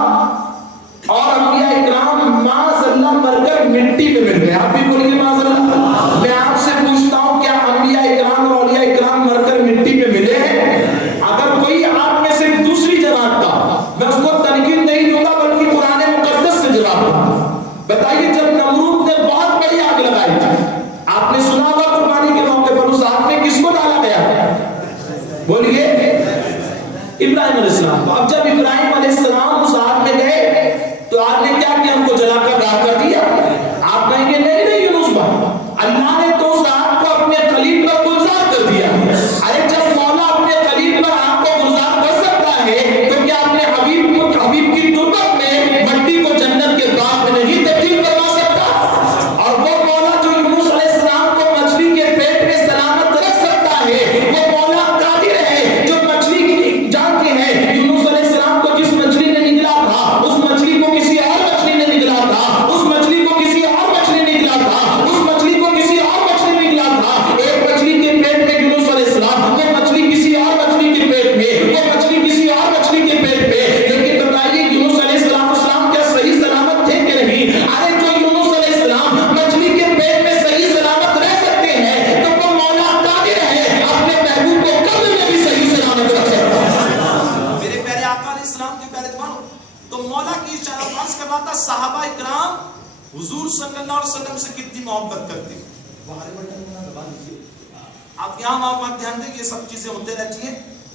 اور انبیاء اکرام معاذ اللہ مر کر مٹی میں مل گئے. آپ بھی بولیے معاذ اللہ. میں آپ سے پوچھتا ہوں کیا انبیاء اکرام اور اولیاء اکرام مر کر مٹی میں ملے ہیں؟ اگر کوئی آپ میں سے دوسری جماعت کا، میں اس کو تنقید نہیں دوں گا بلکہ قرآن مقدس سے جواب دوں گا. بتائیے جب نمرود نے بہت بڑی آگ لگائی تھی، آپ نے سنا ہوگا قربانی کے موقع پر اس آگ میں کس کو ڈالا گیا؟ بولیے ابراہیم علیہ السلام. اب جب ابراہیم علیہ السلام اس آگ میں گئے تو آپ نے کیا کیا؟ ہم کو جلا کر راکھ کر دیا. آپ کہیں گے نہیں نہیں یونس بھائی، اللہ نے تو اس آگ کو اپنے خلیل پر گلزار کر دیا. ارے جب مولا اپنے خلیل پر آگ کو گلزار کر سکتا ہے تو کیا اپنے حبیب کی تربت میں مٹی کو جنت کے باغ میں نہیں تبدیل کروا سکتا؟ اور وہ مولا جو یونس علیہ السلام کو مچھلی کے پیٹ میں سلامت رکھ سکتا ہے، وہ مولا قادر ہے جو مچھلی کی جانتے ہیں یونس علیہ السلام کو جس مچھلی نے نگلا تھا اس مچھلی کو کسی اور مچھلی نے نگلا تھا، اس مچھلی کو کسی اور مچھلی نے نگلا تھا، اس مچھلی کو کسی اور مچھلی نے نگلا تھا. ایک مچھلی کے پیٹ میں یونس علیہ السلام، وہ مچھلی کسی اور مچھلی کے پیٹ میں، وہ مچھلی کسی اور مچھلی کے پیٹ میں. لیکن بتائیے یونس علیہ السلام کیا صحیح سلامت تھے کہ نہیں؟ ارے جو یونس علیہ السلام مچھلی کے پیٹ میں صحیح سلامت رہ سکتے ہیں تو وہ مولا قادر ہے اپنے محبوب کو قبر میں بھی صحیح سلامت رکھ سکتا ہے. میرے پیارے آقا علیہ السلام کے پیارے دوستوں، تو مولا کی اشارہ فرض کر رہا تھا صحابہ اکرام حضور صلی اللہ علیہ وسلم سے کتنی محبت کرتے. آپ یہاں آپ دھیان دیں، یہ سب چیزیں ہوتے رہتی ہیں.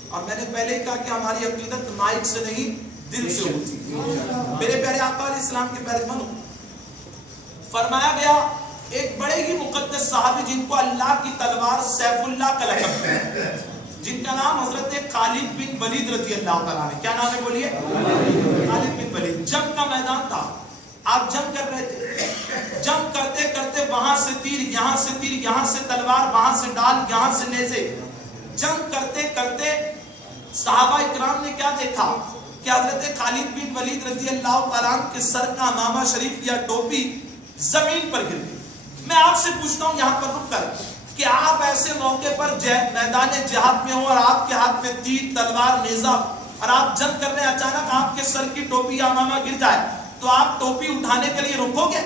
اور میں نے پہلے ہی کہا کہ ہماری عقیدت مائک سے نہیں دل سے ہوتی. میرے پیارے آقا علیہ السلام کے پیارے دوستوں، فرمایا گیا ایک بڑے ہی مقدس صحابی جن کو اللہ کی تلوار سیف اللہ کا لقب ہے، جن کا نام حضرت خالد بن ولید رضی اللہ تعالیٰ عنہ. کیا نام ہے بولیے؟ خالد بن ولید. جنگ کا میدان تھا، آپ جنگ کر رہے تھے. جنگ کرتے کرتے وہاں سے تیر، یہاں سے تیر، یہاں سے تلوار، وہاں سے ڈال، یہاں سے نیزے. جنگ کرتے کرتے صحابہ اکرام نے کیا دیکھا کہ حضرت خالد بن ولید رضی اللہ تعالیٰ عنہ کے سر کا امامہ شریف یا ٹوپی زمین پر گر گئی. میں آپ سے پوچھتا ہوں یہاں پر رک کر کہ آپ ایسے موقع پر میدان جہاد میں ہو اور آپ کے ہاتھ میں تیر، تلوار، نیزہ اور آپ جنگ کر رہے ہیں، اچانک آپ کے سر کی ٹوپی یا امامہ گر جائے تو آپ ٹوپی اٹھانے کے لیے رکو گے؟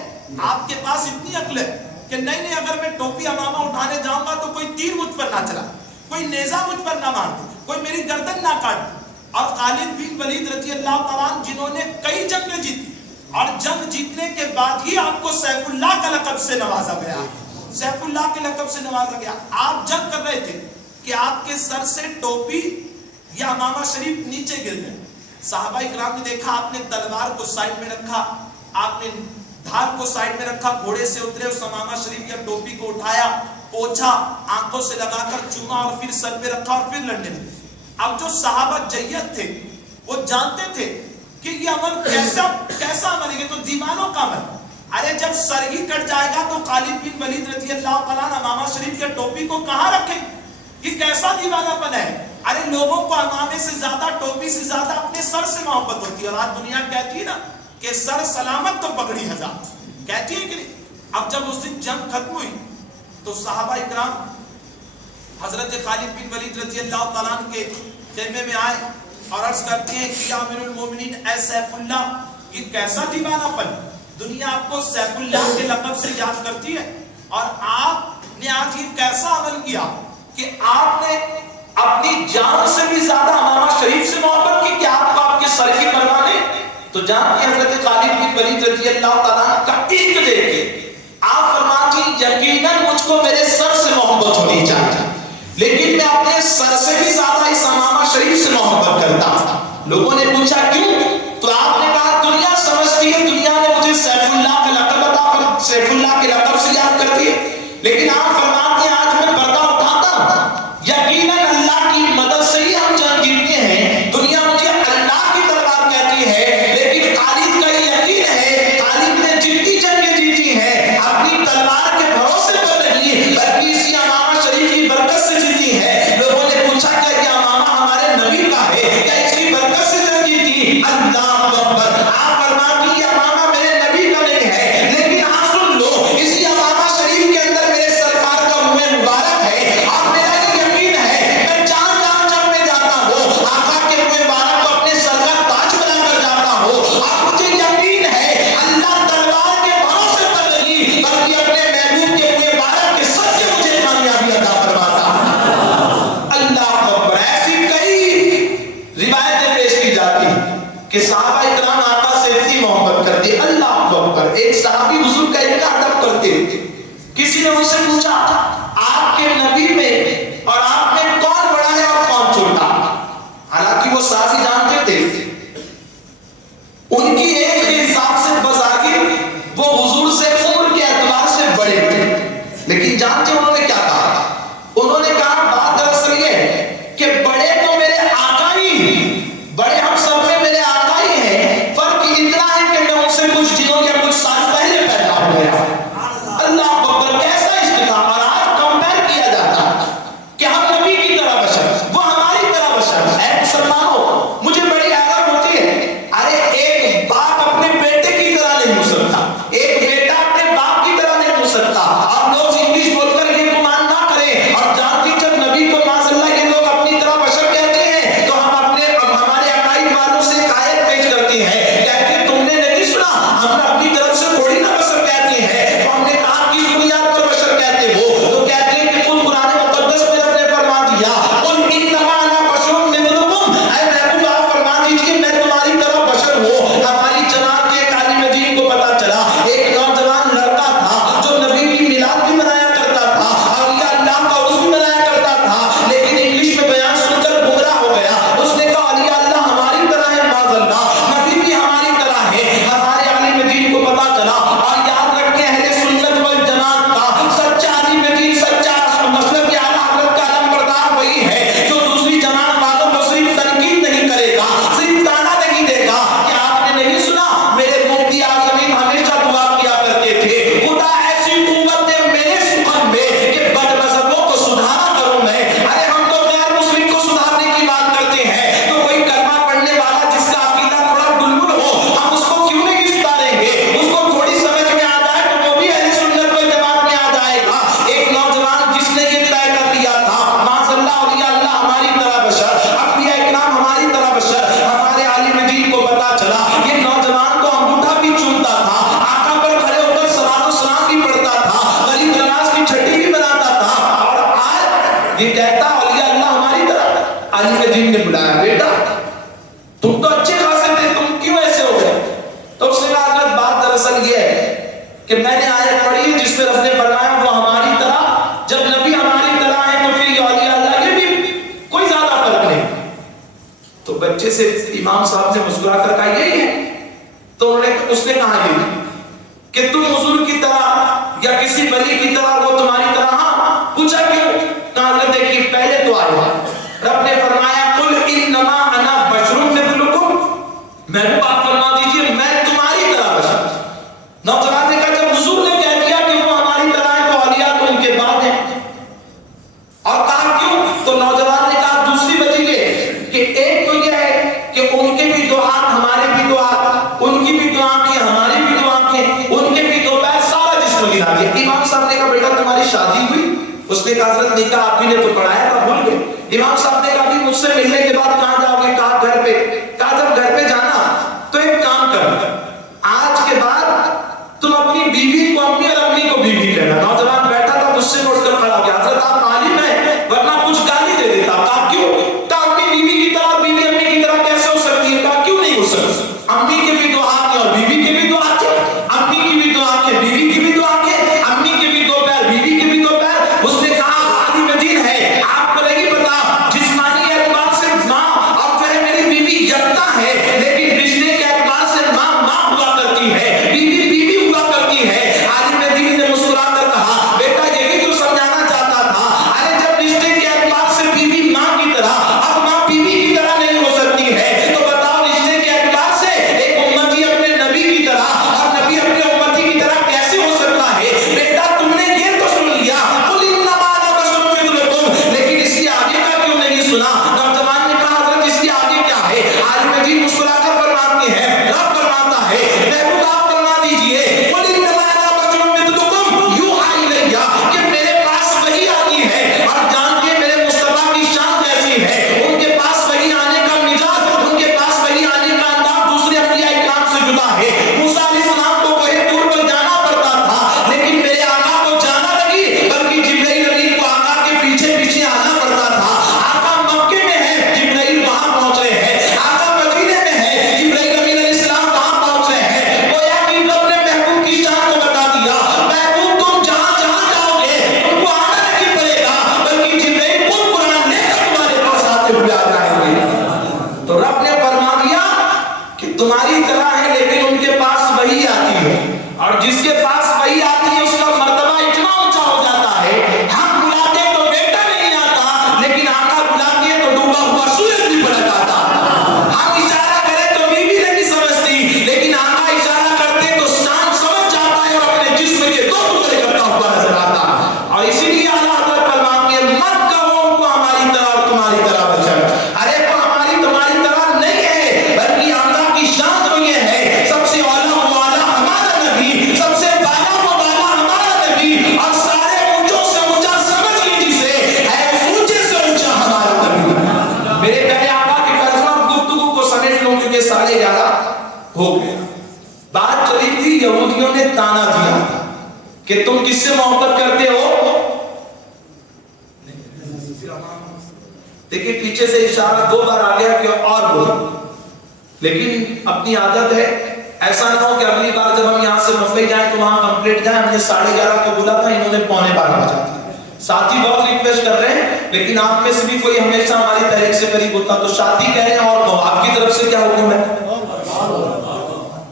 آپ کے پاس اتنی عقل ہے کہ نہیں اگر میں ٹوپی امامہ اٹھانے جاؤں گا تو کوئی تیر مجھ پر نہ چلا، کوئی نیزہ مجھ پر نہ مار دے، کوئی میری گردن نہ کاٹ دے. اور خالد بن ولید رضی اللہ تعالیٰ عنہ جنہوں نے کئی جنگیں جیتی اور جنگ جیتنے کے بعد ہی آپ کو سیف اللہ کا لقب سے نوازا گیا، سیف اللہ کے لقب سے نوازا گیا. آپ جنگ کر رہے تھے کہ آپ کے سر سے ٹوپی یا امامہ شریف نیچے گر گئے. صحابہ اکرام نے دیکھا، آپ نے تلوار کو سائڈ میں رکھا، آپ نے دھار کو سائڈ میں رکھا، گھوڑے سے اترے، اس امامہ شریف یا ٹوپی کو اٹھایا، پوچھا، آنکھوں سے لگا کر چوما اور پھر سر پہ رکھا اور پھر لڑنے لگے. اب جو صحابہ جیت تھے وہ جانتے تھے کہ یہ عمل کیسا عمل ہے، یہ تو دیوانوں کا عمل. ارے جب سر ہی کٹ جائے گا تو خالد بن ولید رضی اللہ تعالیٰ عنہ امامہ شریف یا ٹوپی کو کہاں رکھیں؟ یہ کیسا دیوانہ پن ہے؟ ارے لوگوں کو امامے سے زیادہ، ٹوپی سے زیادہ اپنے سر سے محبت ہوتی ہے. اور آج دنیا کہتی ہے نا کہ سر سلامت تو پگڑی ہزار، کہتی ہے کہ نہیں. اب جب اس دن جنگ ختم ہوئی تو صحابہ اکرام حضرت خالد بن ولید رضی اللہ تعالیٰ عنہ کے خیمے میں آئے اور عرض کرتے ہیں کہ یا امیر المومنین اے سیف اللہ، یہ کیسا دیوانہ پن، دنیا آپ کو سیف اللہ کے لقب سے یاد کرتی ہے اور آپ نے آج یہ کیسا عمل کیا کہ آپ نے اپنی جان سے بھی زیادہ امامہ شریف سے محبت کی کہ آپ کو آپ کے سر کی پرواہ نہیں. تو جانتے ہیں حضرت خالد بن ولید رضی اللہ تعالیٰ عنہ کا عشق دیکھ کے آپ فرماتے ہیں یقیناً مجھ کو میرے سر سے محبت ہونی چاہیے، لیکن میں اپنے سر سے بھی زیادہ اس امامہ شریف سے محبت کرتا ہوں. لوگوں نے پوچھا کیوں؟ تو آپ نے کہا دنیا سمجھتی ہے، دنیا نے مجھے سیف اللہ کا لقب عطا کر سیف اللہ کے لقب سے یاد کرتی ہے، لیکن آپ فرماتے ہیں آج میں پردہ اٹھاتا ہوں، یقیناً اللہ کی مدد سے ہی ہم جنگ جیتتے ہیں. دنیا مجھے اللہ کی تلوار کہتی ہے، لیکن خالد کا یہ یقین ہے خالد نے جتنی جنگیں جیتی ہیں اپنی تلوار کے بھروسے پر نہیں بلکہ اسی امامہ شریف کی برکت سے جیتی ہے. لوگوں نے پوچھا کہ یہ امامہ ہمارے نبی کا ہے کیا اس کی برکت سے جنگ جیتی؟ اللہ اکبر. آپ فرماتے ہیں یہ امامہ میرے نبی کا نہیں ہے، لیکن آپ سن لو اسی لیکن جانتے انہوں نے کیا کہا؟ انہوں نے کہا بات دراصل یہ ہے کہ بڑے تو میرے آقا ہی، بڑے ہم سب میں میرے آقا ہی ہیں، فرق اتنا ہے کہ میں ان سے کچھ دنوں یا کچھ سال پہلے پیدا ہو گیا۔ اللہ اکبر، کیسا استقامت! اور آج کمپیر کیا جاتا کہ ہم نبی کی طرح بشر، وہ ہماری طرح بشر۔ اے مسلمانوں، مجھے بڑی حیرت ہوتی ہے، ارے ایک باپ اپنے بیٹے کی طرح نہیں ہو سکتا، ایک بیٹا اپنے باپ کی طرح نہیں ہو سکتا۔ آپ لوگ انگلش بول کر یہ گمان نہ کریں اور جانتی جب نبی کو ماشاء اللہ یہ لوگ اپنی طرح بشر کہتے ہیں تو ہم اپنے ہمارے عقائد والوں سے ایک آیت پیش کرتے ہیں، کہتے ہیں تم نے نہیں سنا ہم نے اپنی طرف سے تھوڑی نہ بشر کہتے ہیں، تو ہم نے کہا کس بنیاد پر بشر کہتے ہو؟ تو کہتے ہیں کہ خود قرآن مقدس میں رب نے فرما دیا قل انما انا بشر مثلکم، اے محبوب آپ فرما دیجیے میں تمہاری طرح بشر ہوں۔ ہماری جناب کے ایک عالم دین کو پتا چلا ایک نوجوان لڑکا تھا جو نبی کی میلاد بھی منایا کرتا تھا، اولیاء اللہ کا عرس بھی منایا کرتا تھا، لیکن انگلش میں بیان سن کر گمراہ ہو گیا۔ اس نے کہا اولیاء اللہ ہماری طرح ہے، معاذ اللہ نبی بھی ہماری طرح ہے۔ ہمارے عالم دین کو پتا چلا، اور یاد رکھیں اہل سنت والجماعت کا سچا عالم دین، سچا مطلب کہ اعلیٰ حضرت کا علم بردار وہی ہے جو دوسری جماعت والوں کو صرف تنقید نہیں کرے گا، صرف تانا نہیں دے گا کہ آپ نے نہیں سنا میرے مفتی اعظمین ہمیشہ دعا کیا کرتے تھے خدا ایسی قوت دے میرے سخن میں کہ بد مذہبوں کو سدھارا کروں میں۔ ارے ہم تو غیر مسلم کو سدھارنے کی بات کرتے ہیں، تو کوئی کلمہ پڑھنے والا جس کا عقیدہ تھوڑا گلگل ہو ہم اس کو کیوں نہیں سدھاریں گے؟ اس کو تھوڑی سمجھ میں آ جائے تو وہ بھی اہل سنت والجماعت میں آ جائے گا۔ ایک نوجوان جس نے یہ طے کر لیا تھا معاذ اللہ اولیاء اللہ ہماری طرح بشر، انبیاء اکرام ہماری طرح بشر، ہمارے عالم دین کو پتا چلا یہ نوجوان تو انگوٹھا بھی چومتا تھا، آقا پر کھڑے ہو کر صلاۃ و سلام بھی پڑھتا تھا، غریب نواز کی چھٹی بھی بناتا تھا، اور آج یہ کہتا اولیاء اللہ ہماری طرح۔ عالم دین نے بلایا بیٹا تم تو اچھے خاصے تھے، تم کیوں ایسے ہو گئے؟ تو اس نے کہا حضرت بات دراصل یہ ہے کہ میں نے آیت پڑھی ہے جس میں رب نے فرمایا وہ ہماری طرح، جب نبی ہماری طرح ہے تو پھر یہ اولیاء اللہ یہ بھی کوئی زیادہ فرق نہیں۔ تو بچے سے امام صاحب نے مسکرا کر کہا یہی ہے، تو اس نے کہا یہ کہ تم حضور کی طرح یا کسی ولی کی طرح وہ تمہاری طرح، ہاں پوچھا کیوں؟ کہا حضرت دیکھیے پہلے تو آیا رب نے فرمایا قل انما انا بشر مثلکم، محبوب آپ فرما دیجئے میں تمہاری طرح بشر۔ نوجوان نے کہا جب حضور نے کہہ دیا کہ وہ ہماری طرح ہے تو اولیاء تو ان کے بعد ہیں، اور کہا کیوں؟ تو نوجوان نے کہا دوسری وجہ یہ کہ ایک تو یہ ہے کہ ان کے بھی دو ہاتھ ہمارے بھی دو ہاتھ، ان کی بھی دو آنکھیں ہماری بھی دو آنکھیں، ان کے بھی دو پیر، سارا جسم ملا دیا۔ امام صاحب نے کہا بیٹا تمہاری شادی ہوئی؟ اس نے کہا حضرت نکاح آپ ہی نے تو پڑھایا تھا بھول گئے۔ امام صاحب نے کہا بھی مجھ سے ملنے کے بعد کہاں جاؤ گے؟ کہا گھر پہ۔ کہا جب گھر پہ جانا تو ایک کام کرنا، آج کے بعد تم اپنی بیوی کو امی اور امی کو بیوی کہنا۔ نوجوان بیٹھا تھا مجھ سے اٹھ کر کھڑا ہو گیا حضرت آپ عالم ہیں ورنہ کچھ گالی دے دیتا۔ کہا کیوں؟ کہا امی بیوی کی طرح بیوی امی کی طرح کیسے ہو سکتی ہے؟ کہا کیوں نہیں ہو سکتی؟ امی کے بھی دو ہاتھ اور بیوی کے بھی دو ہاتھ، امی کی بھی دو آنکھیں بیوی کی بھی دو آنکھیں، امی کے بھی دو پیر بیوی کے بھی دو پیر۔ اس نے کہا عالم دین ہے آپ کو نہیں پتا جسمانی اعتبار سے ماں اور جو ہے میری بیوی یکتا ہے، لیکن رشتے کے اعتبار سے ماں ماں ہوا کرتی ہے، بیوی بیوی ہوا کرتی ہے۔ کہ تم کس سے محبت کرتے ہو؟ دیکھیں پیچھے سے اشارہ 2 بار آ گیا کہ اور بولو، لیکن اپنی عادت ہے ایسا نہ ہو کہ اگلی بار جب ہم یہاں سے ممبئی جائیں تو وہاں کمپلیٹ جائیں، ہم نے 11:30 کو بولا تھا، انہوں نے 11:45 بجا دیا۔ ساتھی بہت ریکویسٹ کر رہے ہیں، لیکن آپ میں سے بھی کوئی ہمیشہ ہماری تحریک سے قریب ہوتا تو ساتھی کہہ رہے ہیں اور کہو، آپ کی طرف سے کیا حکم ہے؟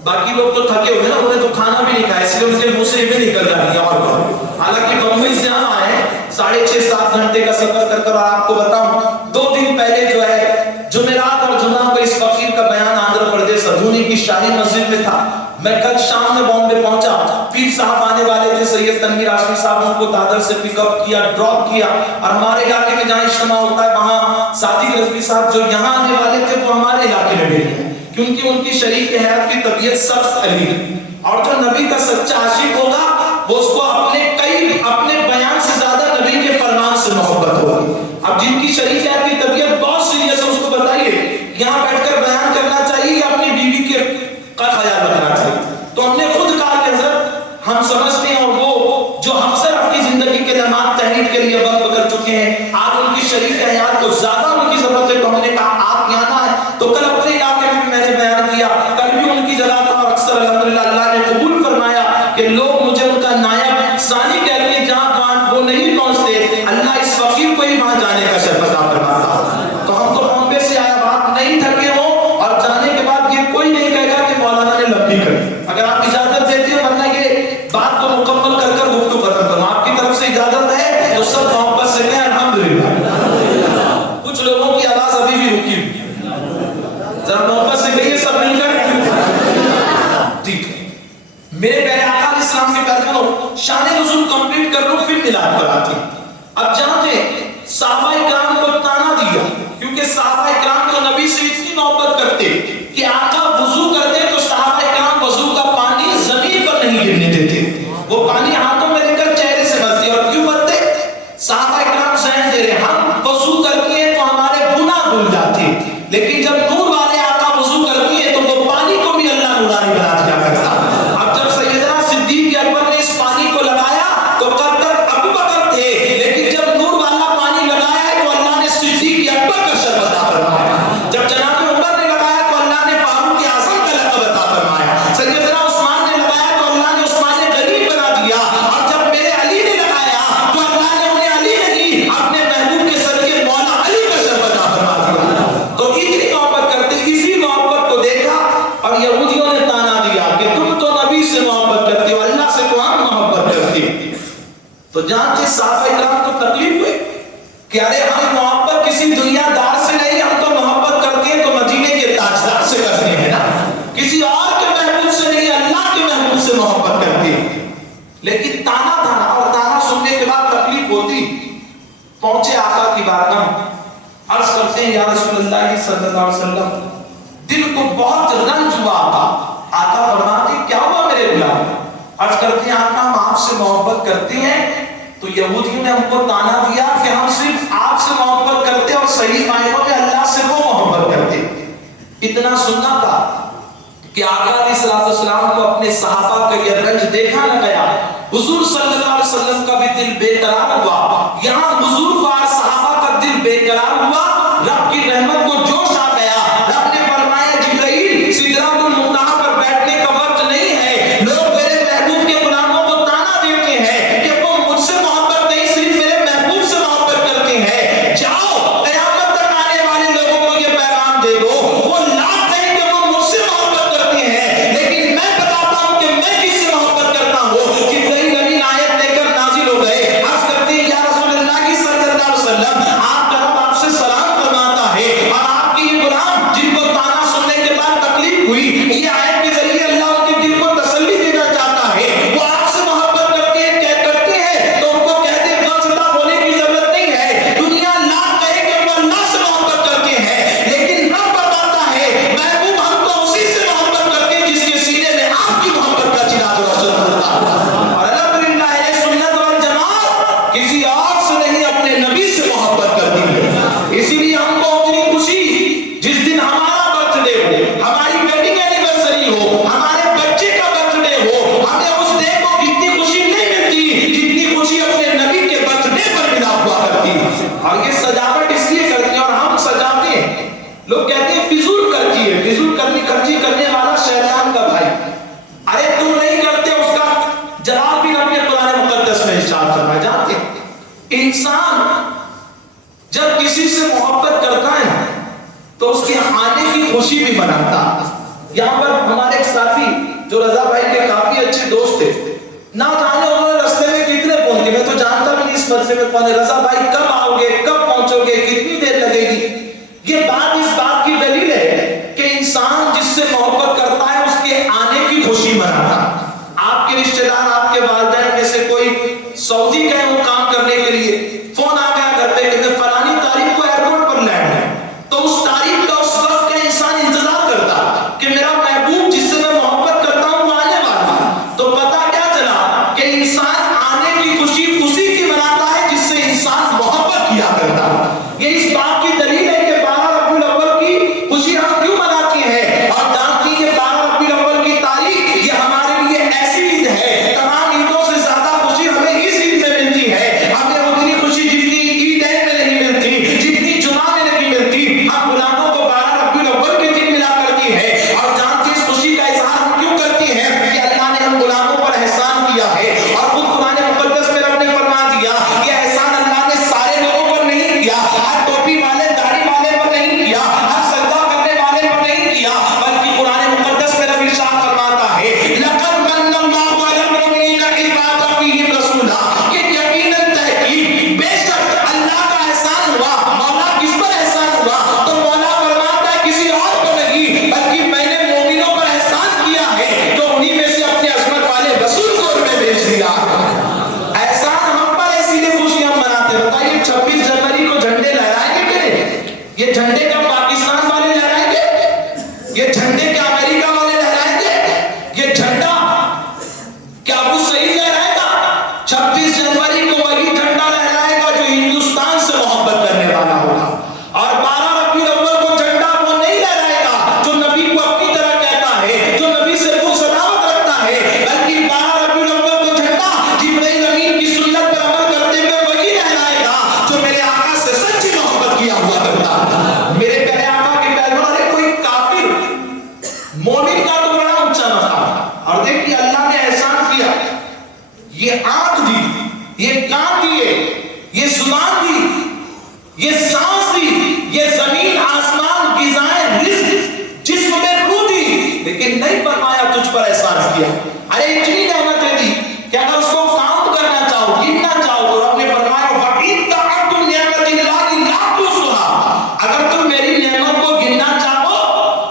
باقی لوگ تو تھکے ہوئے نا، انہوں نے تو کھانا بھی نہیں کھایا، اس لیے ان کے منہ سے بھی نکل جاتی ہے اور کہو۔ حالانکہ بمبئی سے ہم آئے 6.5-7 گھنٹے کا سفر کر کر، اور آپ کو بتاؤں 2 دن پہلے جو ہے جمعرات اور جمعہ کو اس فقیر کا بیان آندھرا پردیش ادھونی کی شاہی مسجد میں تھا۔ میں کل شام میں بامبے پہنچا، پیر صاحب آنے والے تھے، سید تنویر آشمی صاحب ان کو دادر سے پک اپ کیا، ڈراپ کیا، اور ہمارے علاقے میں جہاں اجتماع ہوتا ہے وہاں ساتھی رضوی صاحب جو یہاں آنے والے تھے وہ ہمارے علاقے میں بھی ہیں، کیونکہ ان کی شریک حیات کی طبیعت سخت علی ہے، اور جو نبی کا سچا عاشق ہوگا وہ اس کو اپنے بیان سے زیادہ نبی کے فرمان سے محبت ہوگی۔ اب جن کی شریک حیات کی طبیعت بہت سیریس ہے اس کو بتائیے یہاں بیٹھ کر بیان کرنا چاہیے یا اپنی بیوی کے کا خیال رکھنا چاہیے؟ تو ہم نے خود کہا کہ حضرت ہم سمجھتے ہیں، اور وہ جو اکثر اپنی زندگی کے جماعت تحریک کے لیے وقف کر چکے ہیں، آج ان کی شریک حیات کو زیادہ ان کی ضرورت ہے، تو ہم نے کہا آپ یہاں نہ آئے۔ تو کل اپنے علاقے میں بھی میں نے بیان کیا، کل بھی ان کی جگہ تھا، اور اکثر الحمدللہ اللہ نے قبول فرمایا کہ لوگ مجھے ان کا نائب ثانی کہتے ہیں، جہاں وہ نہیں پہنچتے اللہ اس فقیر کو ہی وہاں جانے کا شرف عطا فرماتا۔ تو ہم تو بامبے سے آیا، بات نہیں تھکے ہو، اور جانے کے بعد یہ کوئی نہیں کہے گا کہ مولانا نے لمبی کری، اگر آپ اجازت دیتے ہو، ورنہ یہ بات کو مکمل کر کر گفتگو ختم کروں۔ آپ کی طرف سے اجازت ہے تو سب محبت سے کہیں الحمدللہ۔ کچھ لوگوں کی آواز ابھی بھی رکی ہوئی، ذرا محبت سے کہیے سب مل کر ٹھیک ہے۔ میرے پیارے آقا علیہ السلام کے پیغمبروں شان نزول کمپلیٹ کر لوں پھر ملاد پر آتے ہیں۔ اب جانتے صحابہ کرام کو تانا دیا، کیونکہ صحابہ کرام تو نبی سے اتنی محبت کرتے کہ آقا وضو کرتے تو صحابہ کرام وضو کا پانی زمین پر نہیں گرنے دیتے، وہ پانی ہاتھوں میں لے کر چہرے سے بھرتے۔ اور کیوں بھرتے؟ صحابہ کرام ذہن دے رہے ہم وضو کرتے ہیں تو ہمارے گناہ دھل جاتے، لیکن جب نور والے آقا وضو کرتی ہے تو وہ پانی کو بھی اللہ نورانی بنا دیا کرتا۔ اب جب سیدنا صدیق اکبر نے اس پانی کو لگایا تو قدر ابو بکر تھے، لیکن جب نور والا پانی لگایا ہے تو اللہ نے صدیق اکبر کا شرف عطا فرمایا، جب جناب عمر نے لگایا تو اللہ نے فاروق اعظم کا لقب عطا فرمایا، سیدنا عثمان نے لگایا تو اللہ نے عثمان غنی بنا دیا، اور جب میرے علی نے لگایا تو اللہ نے انہیں علی نہیں اپنے محبوب کے صدقے مولا علی کا شرف عطا فرما دیا۔ تو اتنی محبت کرتے، اسی محبت کو دیکھا اور یہودیوں نے تانا دیا کہ تم تو نبی سے محبت کرتے ہو، اللہ سے تو ہم محبت کرتے ہیں۔ تو جانتے صحابہ کرام کو تکلیف ہوئی کہ ارے ہم محبت کسی دنیا دار سے نہیں، ہم تو محبت کرتے ہیں تو مدینے کے تاجدار سے کرتے ہیں نا، کسی اور کے محبوب سے نہیں، اللہ کے محبوب سے محبت کرتے ہیں۔ لیکن تانا تھا نا، اور تانا سننے کے بعد تکلیف ہوتی۔ پہنچے آقا کی بارگاہ، عرض کرتے ہیں یا رسول اللہ صلی اللہ علیہ وسلم دل کو بہت رنج ہوا آقا فرماتے کیا ہوا میرے غلام؟ عرض کرتے ہیں آقا ہم آپ سے محبت کرتے ہیں، تو یہودیوں نے ہم کو تانا دیا کہ ہم صرف آپ سے محبت کرتے اور صحیح معنوں میں اللہ سے وہ محبت کرتے۔ اتنا سننا تھا کہ آقا علیہ السلام کو اپنے صحابہ کا یہ رنج دیکھا نہ گیا، حضور صلی اللہ علیہ وسلم کا بھی دل بے قرار ہوا، یہاں بزرگوار صحابہ کا دل بے قرار ہوا، رب کی رحمت کو جوش آ گیا۔ رب نے فرمایا جبرائیل سدرۃ المنتہا پر بیٹھنے کا وقت نہیں ہے، لوگ میرے محبوب کے غلاموں کو تانا دیتے ہیں کہ وہ مجھ سے محبت نہیں صرف میرے محبوب سے محبت کرتے ہیں، جاؤ قیامت تک آنے والے لوگوں کو یہ پیغام دے دو وہ لاکھ ہیں کہ وہ مجھ سے محبت کرتے ہیں، لیکن میں بتاتا ہوں کہ میں کس سے محبت کرتا ہوں۔ جبرائیل امین آیت لے کر نازل ہو گئے، عرض کرتے ہیں یا رسول اللہ صلی اللہ علیہ وسلم آپ کا رب آپ سے سلام فرماتا ہے، اور آپ ارشاد فرمایا. جانتے ہیں انسان جب کسی سے محبت کرتا ہے تو اس کے آنے کی خوشی بھی مناتا. یہاں پر ہمارے ایک ساتھی جو رضا بھائی کے کافی اچھے دوست تھے, نہ جانے انہوں نے رستے میں کتنے فون کیے, میں تو جانتا بھی نہیں اس مسئلے میں کون ہے, رضا بھائی کب آؤ گے, کب پہنچو گے, کتنی دیر لگے گی. یہ بات اس بات کی دلیل ہے کہ انسان جس سے محبت کرتا ہے اس کے آنے کی خوشی مناتا. آپ کے رشتہ دار, آپ کے والدین میں سے کوئی سعودی گئے ہو کام کرنے کے لیے, فون آ گیا گھر پہ کہ فلانی تاریخ کو ایئرپورٹ پر لینڈ ہے, تو اس تاریخ کا اس وقت کا انسان انتظار کرتا کہ میرا محبوب جس سے میں محبت کرتا ہوں وہ آنے والا. تو پتہ کیا چلا کہ انسان آنے کی خوشی اسی کی مناتا ہے جس سے انسان محبت کیا کرتا. یہ اس بات کی دلیل ہے کہ 12 ربیع الاول کی خوشی ہم کیوں مناتے ہیں. اور جانتی ہیں 12 ربیع الاول کی تاریخ یہ ہمارے لیے ایسی عید ہے, تمام عیدوں سے زیادہ خوشی ہمیں اس عید میں ملتی ہے. ہمیں اتنی خوشی جتنی عیدین میں نہیں ملتی, جتنی جمعہ میں نہیں ملتی, ہم غلاموں کو 12 ربیع الاول کے دن ملا کرتی ہے. اور جانتی اس خوشی کا اظہار ہم کیوں کرتی ہیں کہ اللہ نے ہم غلاموں پر احسان کیا ہے. اور خود قرآن مقدس میں رب نے فرما دیا یہ احسان اللہ نے سارے لوگوں پر نہیں کیا, ہر ٹوپی والے داڑھی والے پر نہیں کیا, ہر سجدہ کرنے والے پر نہیں کیا, بلکہ قرآن مقدس میں رب ارشاد فرماتا ہے لقد من اللہ علی المؤمنین اذ بعث فیہم رسولا, کہ یقیناً تحقیق بے شک اللہ کا احسان ہوا. مولا کس پر احسان ہوا, تو مولا فرماتا ہے کسی اور پر نہیں, بلکہ میں نے مومنوں پر احسان کیا ہے جو انہی میں سے اپنے عصمت والے رسول کو میں بھیج دیا. احسان ہم پر ہے, اسی لیے خوشی ہم مناتے ہیں. بتائیے 26 جنوری کو جھنڈے لہرائیں گے کہ نہیں؟ یہ جھنڈے کا پاکستان والے لہرائیں گے, یہ جھنڈے کیا امریکہ والے لہرائیں گے, یہ جھنڈا کیا ابو سعید لہرائے گا؟ 26 جنوری کو وہی جھنڈا لہرائے گا جو ہندوستان سے محبت کرنے والا ہوگا. اور 12 ربیع الاول کو جھنڈا وہ نہیں لہرائے گا جو نبی کو اپنی طرح کہتا ہے, جو نبی سے وہ صداقت رکھتا ہے, بلکہ 12 ربیع الاول کو جھنڈا جبرائیل امین کی سنت پر عمل کرتے ہوئے وہی لہرائے گا جو میرے آقا سے سچی محبت کیا ہوا کرتا. میرے پیارے آقا کے پہلوان ہے کوئی کافر مومن کا تو بڑا اونچا مقام, اور دیکھیے اللہ نے احسان کیا, یہ آنکھ دی, یہ کان دیے, یہ زبان دی, یہ سانس دی, یہ زمین آسمان غذائیں رزق جسم میں روح دی, لیکن نہیں فرمایا تجھ پر احسان کیا. ارے اتنی نعمتیں دی کہ اگر اس کو کاؤنٹ کرنا چاہو, گننا چاہو, تو رب نے فرمایا وَإِن تَعُدُّوا نِعْمَتِ اللَّهِ لَا تُحْصُوهَا, اگر تم میری نعمت کو گننا چاہو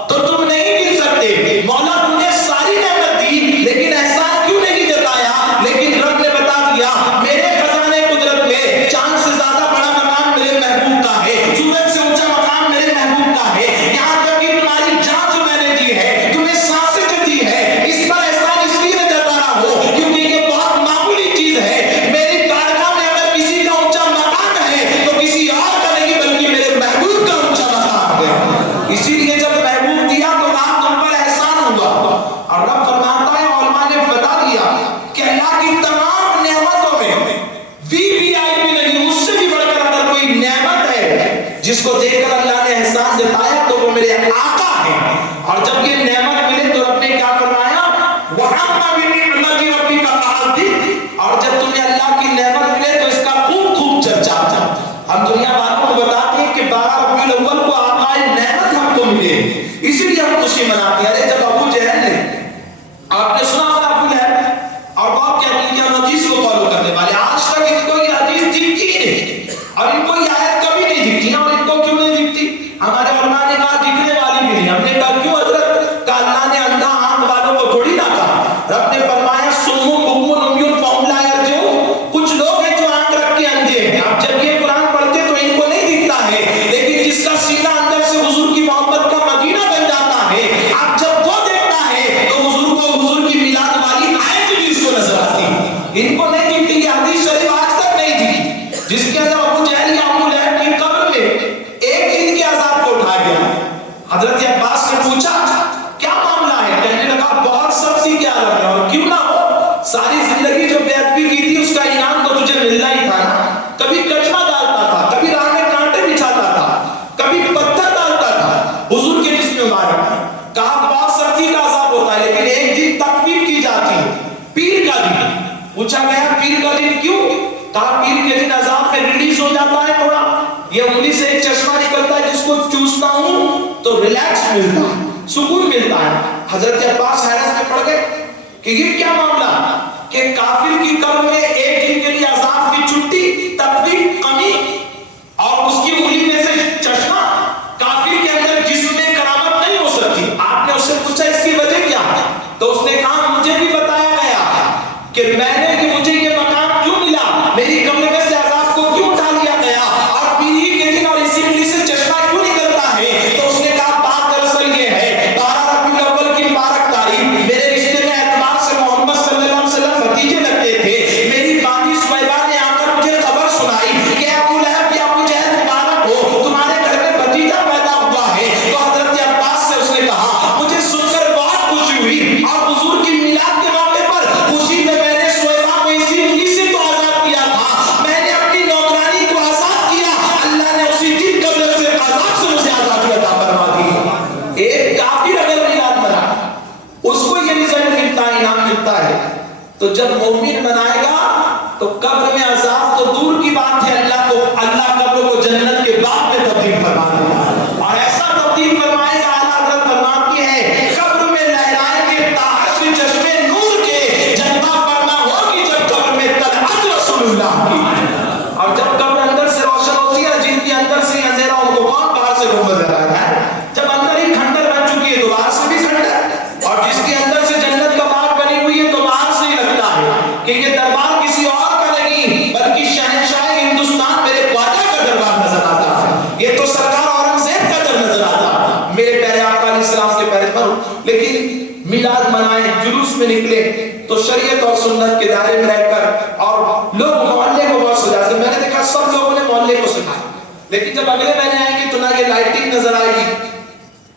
تو تم نہیں گن سکتے. مولا تم نے ساری نعمت دی لیکن احسان کیوں نہیں جتایا, لیکن رب نے بتا دیا میرے خزانے قدرت میں چاند سے زیادہ بڑا مقام میرے محبوب کا ہے, سورج سے اونچا مقام میرے محبوب کا ہے, یہاں تک کہ تمہاری جان جو میں نے دی ہے, تمہیں سانسیں جو دی ہے, اس پر احسان اس لیے میں جتا رہا ہوں کیونکہ یہ بہت معمولی چیز ہے. میری کارخانہ میں اگر کسی کا اونچا مقام ہے تو کسی اور کا نہیں بلکہ میرے محبوب کا اونچا مقام ہے. اسی لیے جب محبوب دیا تو آپ تم پر احسان ہوا. اور رب فرماتا ہے, علماء نے بتا دیا کہ اللہ کی تمام نعمتوں میں VVIP نہیں, اس سے بھی بڑھ کر اگر کوئی نعمت ہے جس کو دیکھ کر اللہ نے احسان جتایا تو وہ میرے آقا ہیں. اور جب یہ نعمت ملے تو رب نے کیا فرمایا وَأَمَّا بِنِعْمَتِ رَبِّكَ فَحَدِّثْ, اور جب تمہیں اللہ کی نعمت ملے تو اس کا خوب خوب چرچا. ہم دنیا والوں کو بتاتے ہیں کہ 12 ربیع الاول کو آقا نعمت ہم کو ملے, اسی لیے ہم خوشی مناتے ہیں. ارے جب ابو جہل نے, آپ نے سنا ہوگا ابو جہل اور باپ کیا حدیث کو فالو کرنے والے, آج تک ان کو یہ حدیث دکھتی ہی نہیں, اور ان کو یہ آیت کبھی نہیں دکھتی. اور ان کو کیوں نہیں دکھتی, ہمارے علماء نے کہا دکھنے والی بھی نہیں. ہم نے کہا کیوں حضرت, کہ اللہ نے اندھا آنکھ والوں کو تھوڑی نہ کہا. رب نے فرمایا سُمٌّ بُکْمٌ عُمْیٌ فَهُمْ لَا يَرْجِعُونَ, کچھ لوگ ہیں جو آنکھ رکھ کے اندھے ہیں. اب جب یہ قرآن پڑھتے تو ان کو نہیں دکھتا ہے, لیکن جس کا سینہ اندر سے حضور کی محبت کا مدینہ بن جاتا ہے, اب جب وہ دیکھتا ہے تو حضور کو حضور کی میلاد والی آیت بھی اس کو نظر آتی ہے. ان کو نہیں دکھتی, یہ حدیث شریف آج تک نہیں دکھی جس کے اندر ابو جہل یا ابو لہب کی قبر میں ایک دن کے عذاب کو اٹھایا گیا. حضرت عباس نے پوچھا کیا معاملہ ہے, کہنے لگا بہت سختی کی حالت ہے, اور کیوں نہ ہو, ساری زندگی جو بے ادبی کی تھی اس کا انعام تو تجھے ملنا ہی تھا نا. کبھی کچھوا ڈالتا تھا, کبھی راہ میں کانٹے بچھاتا تھا, کبھی پتھر ڈالتا تھا حضور کے جسم مبارک. کہا بہت سختی کا عذاب ہوتا ہے, لیکن ایک دن تخفیف کی جاتی ہے, پیر کا دن. پوچھا گیا پیر کا دن کیوں, کہا پیر کے دن عذاب میں ریلیز ہو جاتا ہے تھوڑا، یہ انگلی سے ایک چشمہ نکلتا ہے جس کو چوستا ہوں تو ریلیکس ملتا ہے، سکون ملتا ہے۔ حضرت عباس حیرت میں پڑ گئے کہ یہ کیا معاملہ کہ کافر کی قبر میں ایک دن کے لیے عذاب کی چھٹی، تکلیف، کمی، اور اس کی انگلی میں سے چشمہ، کافر کے اندر جسم میں کرامت نہیں ہو سکتی۔ آپ نے اس سے پوچھا اس کی وجہ کیا ہے؟ تو اس نے کہا مجھے بھی بتایا گیا کہ میں نے کہ مجھے یہ مقام کیوں ملا، میری قبر میں سے عذاب کو کیوں اٹھا لیا گیا، اور پھر ہی کے دن اور اسی انگلی سے چشمہ کیوں نکلتا ہے؟ تو اس نے کہا بات دراصل یہ ہے 12 ربیع الاول کی مبارک تاریخ، میرے رشتے میں اعتبار سے محمد صلی اللہ علیہ وسلم بھتیجے لگتے تھے، میری بانی سویبہ نے آ کر مجھے خبر سنائی کہ ابو لہب یا ابو جہل مبارک ہو، تمہارے گھر میں بھتیجا پیدا ہوا ہے۔ تو حضرت عباس سے اس نے کہا مجھے سن کر بہت خوشی ہوئی، اور حضور کی میلاد کے موقع پر خوشی میں نے سویبہ کو اسی انگلی سے تو آزاد کیا تھا، میں نے اپنی نوکرانی کو آزاد کیا، اللہ نے اسی دن قبر سے عذاب سے مجھے آزادی عطا فرما دی۔ ایک کافر اگر میلاد منائے اس کو یہ رزق ملتا ہے، انعام ملتا ہے، تو جب مومن منائے گا تو قبر میں عذاب تو دور کی بات ہے، اللہ قبر کو جنت کے باغ میں تبدیل فرما دے گا، اور ایسا تبدیل فرمائے گا۔ اعلیٰ حضرت فرماتی ہے قبر میں لہرائیں گے تاج چشمے نور کے، جنتا فرما ہوگی جب قبر میں طلعت رسول اللہ کی، اور جب قبر اندر سے روشن ہوتی ہے، جن کے اندر سے اندھیرا ان کو کون باہر سے گنبد لگا رہا ہے، جب اندر ہی کھنڈر بن چکی ہے تو باہر سے بھی کھنڈر، اور جس کے اندر سے جنت کا باغ بنی ہوئی ہے تو باہر سے ہی لگتا ہے کہ یہ دربار کسی اور کا نہیں بلکہ شہنشاہ ہندوستان میرے خواجہ کا دربار نظر آتا ہے، یہ تو سرکار اورنگزیب کا در نظر آتا ہے، میرے پیارے آقا علیہ السلام کے پیارے پر۔ لیکن میلاد منائیں، جلوس میں نکلے تو شریعت اور سنت کے دائرے میں رہ کر، اور لوگ محلے کو بہت سجاتے، میں نے دیکھا سب لوگوں نے محلے کو سجایا، لیکن جب اگلے مہینے آئیں گے تو نہ یہ لائٹنگ نظر آئے گی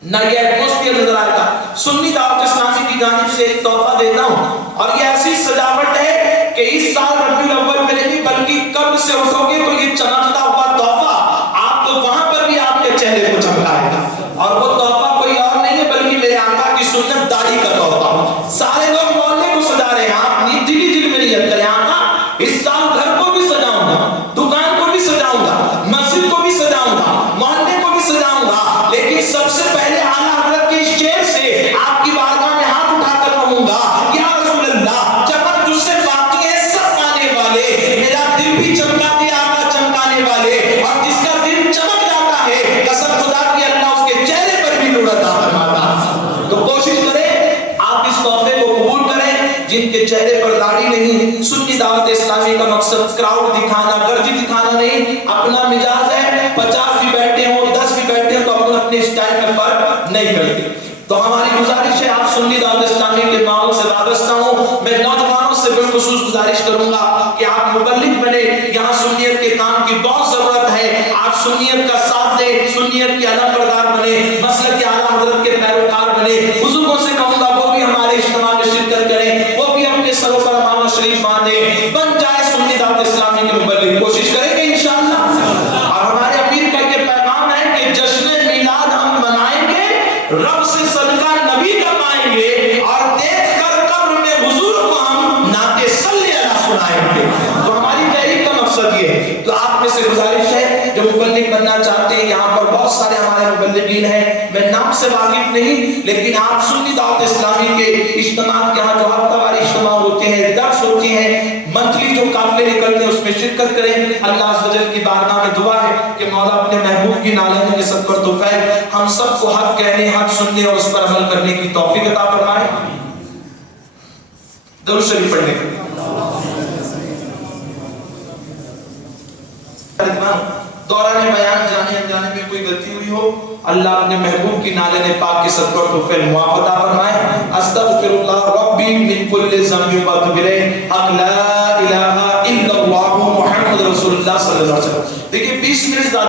نہ یہ ایٹموسفیئر نظر آئے گا۔ سنی دعوت اسلامی کی جانب سے ایک تحفہ دیتا ہوں، اور یہ ایسی سجاوٹ ہے کہ اس سال ربیع الاول میں نہیں بلکہ قبر سے اٹھو گے تو یہ چمکتا ہوا تحفہ آپ کو وہاں پر بھی آپ کے چہرے کو چمکائے گا، اور وہ تحفہ کوئی اور نہیں ہے بلکہ میرے آقا کی سنت داڑھی کا تحفہ۔ سارے لوگ محلے کو سجا رہے ہیں، آپ دلی دل میں نیت کریں آقا اس سال گھر کو بھی سجاؤں گا، دکان کو بھی سجاؤں گا، مسجد کو بھی سجاؤں گا، محلے کو بھی سجاؤں گا، لیکن سب سے پہلے اعلیٰ حضرت کے اس شعر سے آپ کی بارگاہ میں ہاتھ اٹھا کر کہوں گا یا رسول اللہ چمک تجھ سے باقی ہے سب پانے والے، میرا دل بھی چمکا دے آقا چمکانے والے، اور جس کا دل چمک جاتا ہے قسم خدا کی اللہ اس کے چہرے پر بھی نور عطا فرماتا۔ تو کوشش کریں آپ اس تحفے کو قبول کریں، جن کے چہرے پر داڑھی نہیں۔ سنی دعوت اسلامی کا مقصد کراؤڈ دکھانا، گرجی دکھانا نہیں، اپنا مزاج ہے، 50 بھی بیٹھے ہوں 10 بھی بیٹھے ہوں تو اپنے اسٹائل میں فرق نہیں کرتے۔ تو ہماری گزارش ہے آپ سنی دعوت اسلامی کے ماحول سے وابستہ ہوں، میں نوجوانوں سے بالخصوص گزارش کروں گا کہ آپ مبلغ بنے، یہاں سنیت کے کام کی بہت ضرورت ہے، آپ سنیت کا ساتھ دیں، سنیت کے علم بردار بنے، مسلک کے اعلیٰ حضرت کے پیروکار بنے۔ بزرگوں سے کہوں گا وہ بھی ہمارے اجتماع میں شرکت کریں، وہ بھی اپنے سروں پر امامہ شریف باندھیں، بن جائے سنی دعوت اسلامی کے مبلغ، کوشش کریں گے انشاءاللہ۔ اور ہمارے امیر کا یہ پیغام ہے کہ جشن میلاد ہم منائیں گے، رب سے صدقہ نبی کا پائیں گے، اور دیکھ کر قبر میں حضور کو ہم نعت صلی اللہ سنائیں گے۔ تو ہماری تحریک کا مقصد یہ ہے۔ تو آپ میں سے گزارش ہے جو مبلغ بننا چاہتے ہیں، یہاں پر بہت سارے ہمارے مبلغین ہیں، میں نام سے واقف نہیں، لیکن آپ سنی دعوت اسلامی کے اجتماع یہاں جو ہفتہ واری اجتماع ہوتے ہیں، درس ہوتے ہیں، منتھلی جو قافلے نکلتے ہیں اس میں شرکت کریں۔ اللہ عز و جل کی بارگاہ میں دعا ہے کہ مولا اپنے محبوب کی نالین کے صدقہ اور توفیق ہم سب کو حق کہنے، حق سننے اور اس پر عمل کرنے کی توفیق عطا فرمائے۔ درود شریف پڑھنے کا دوران بیان جانے انجانے میں کوئی غلطی ہوئی ہو، اللہ اپنے محبوب کی نالین پاک کے صدقہ اور توفیق معاف عطا فرمائے۔ استغفر اللہ ربی من کل ذنب و اتوب الیہ، حق لا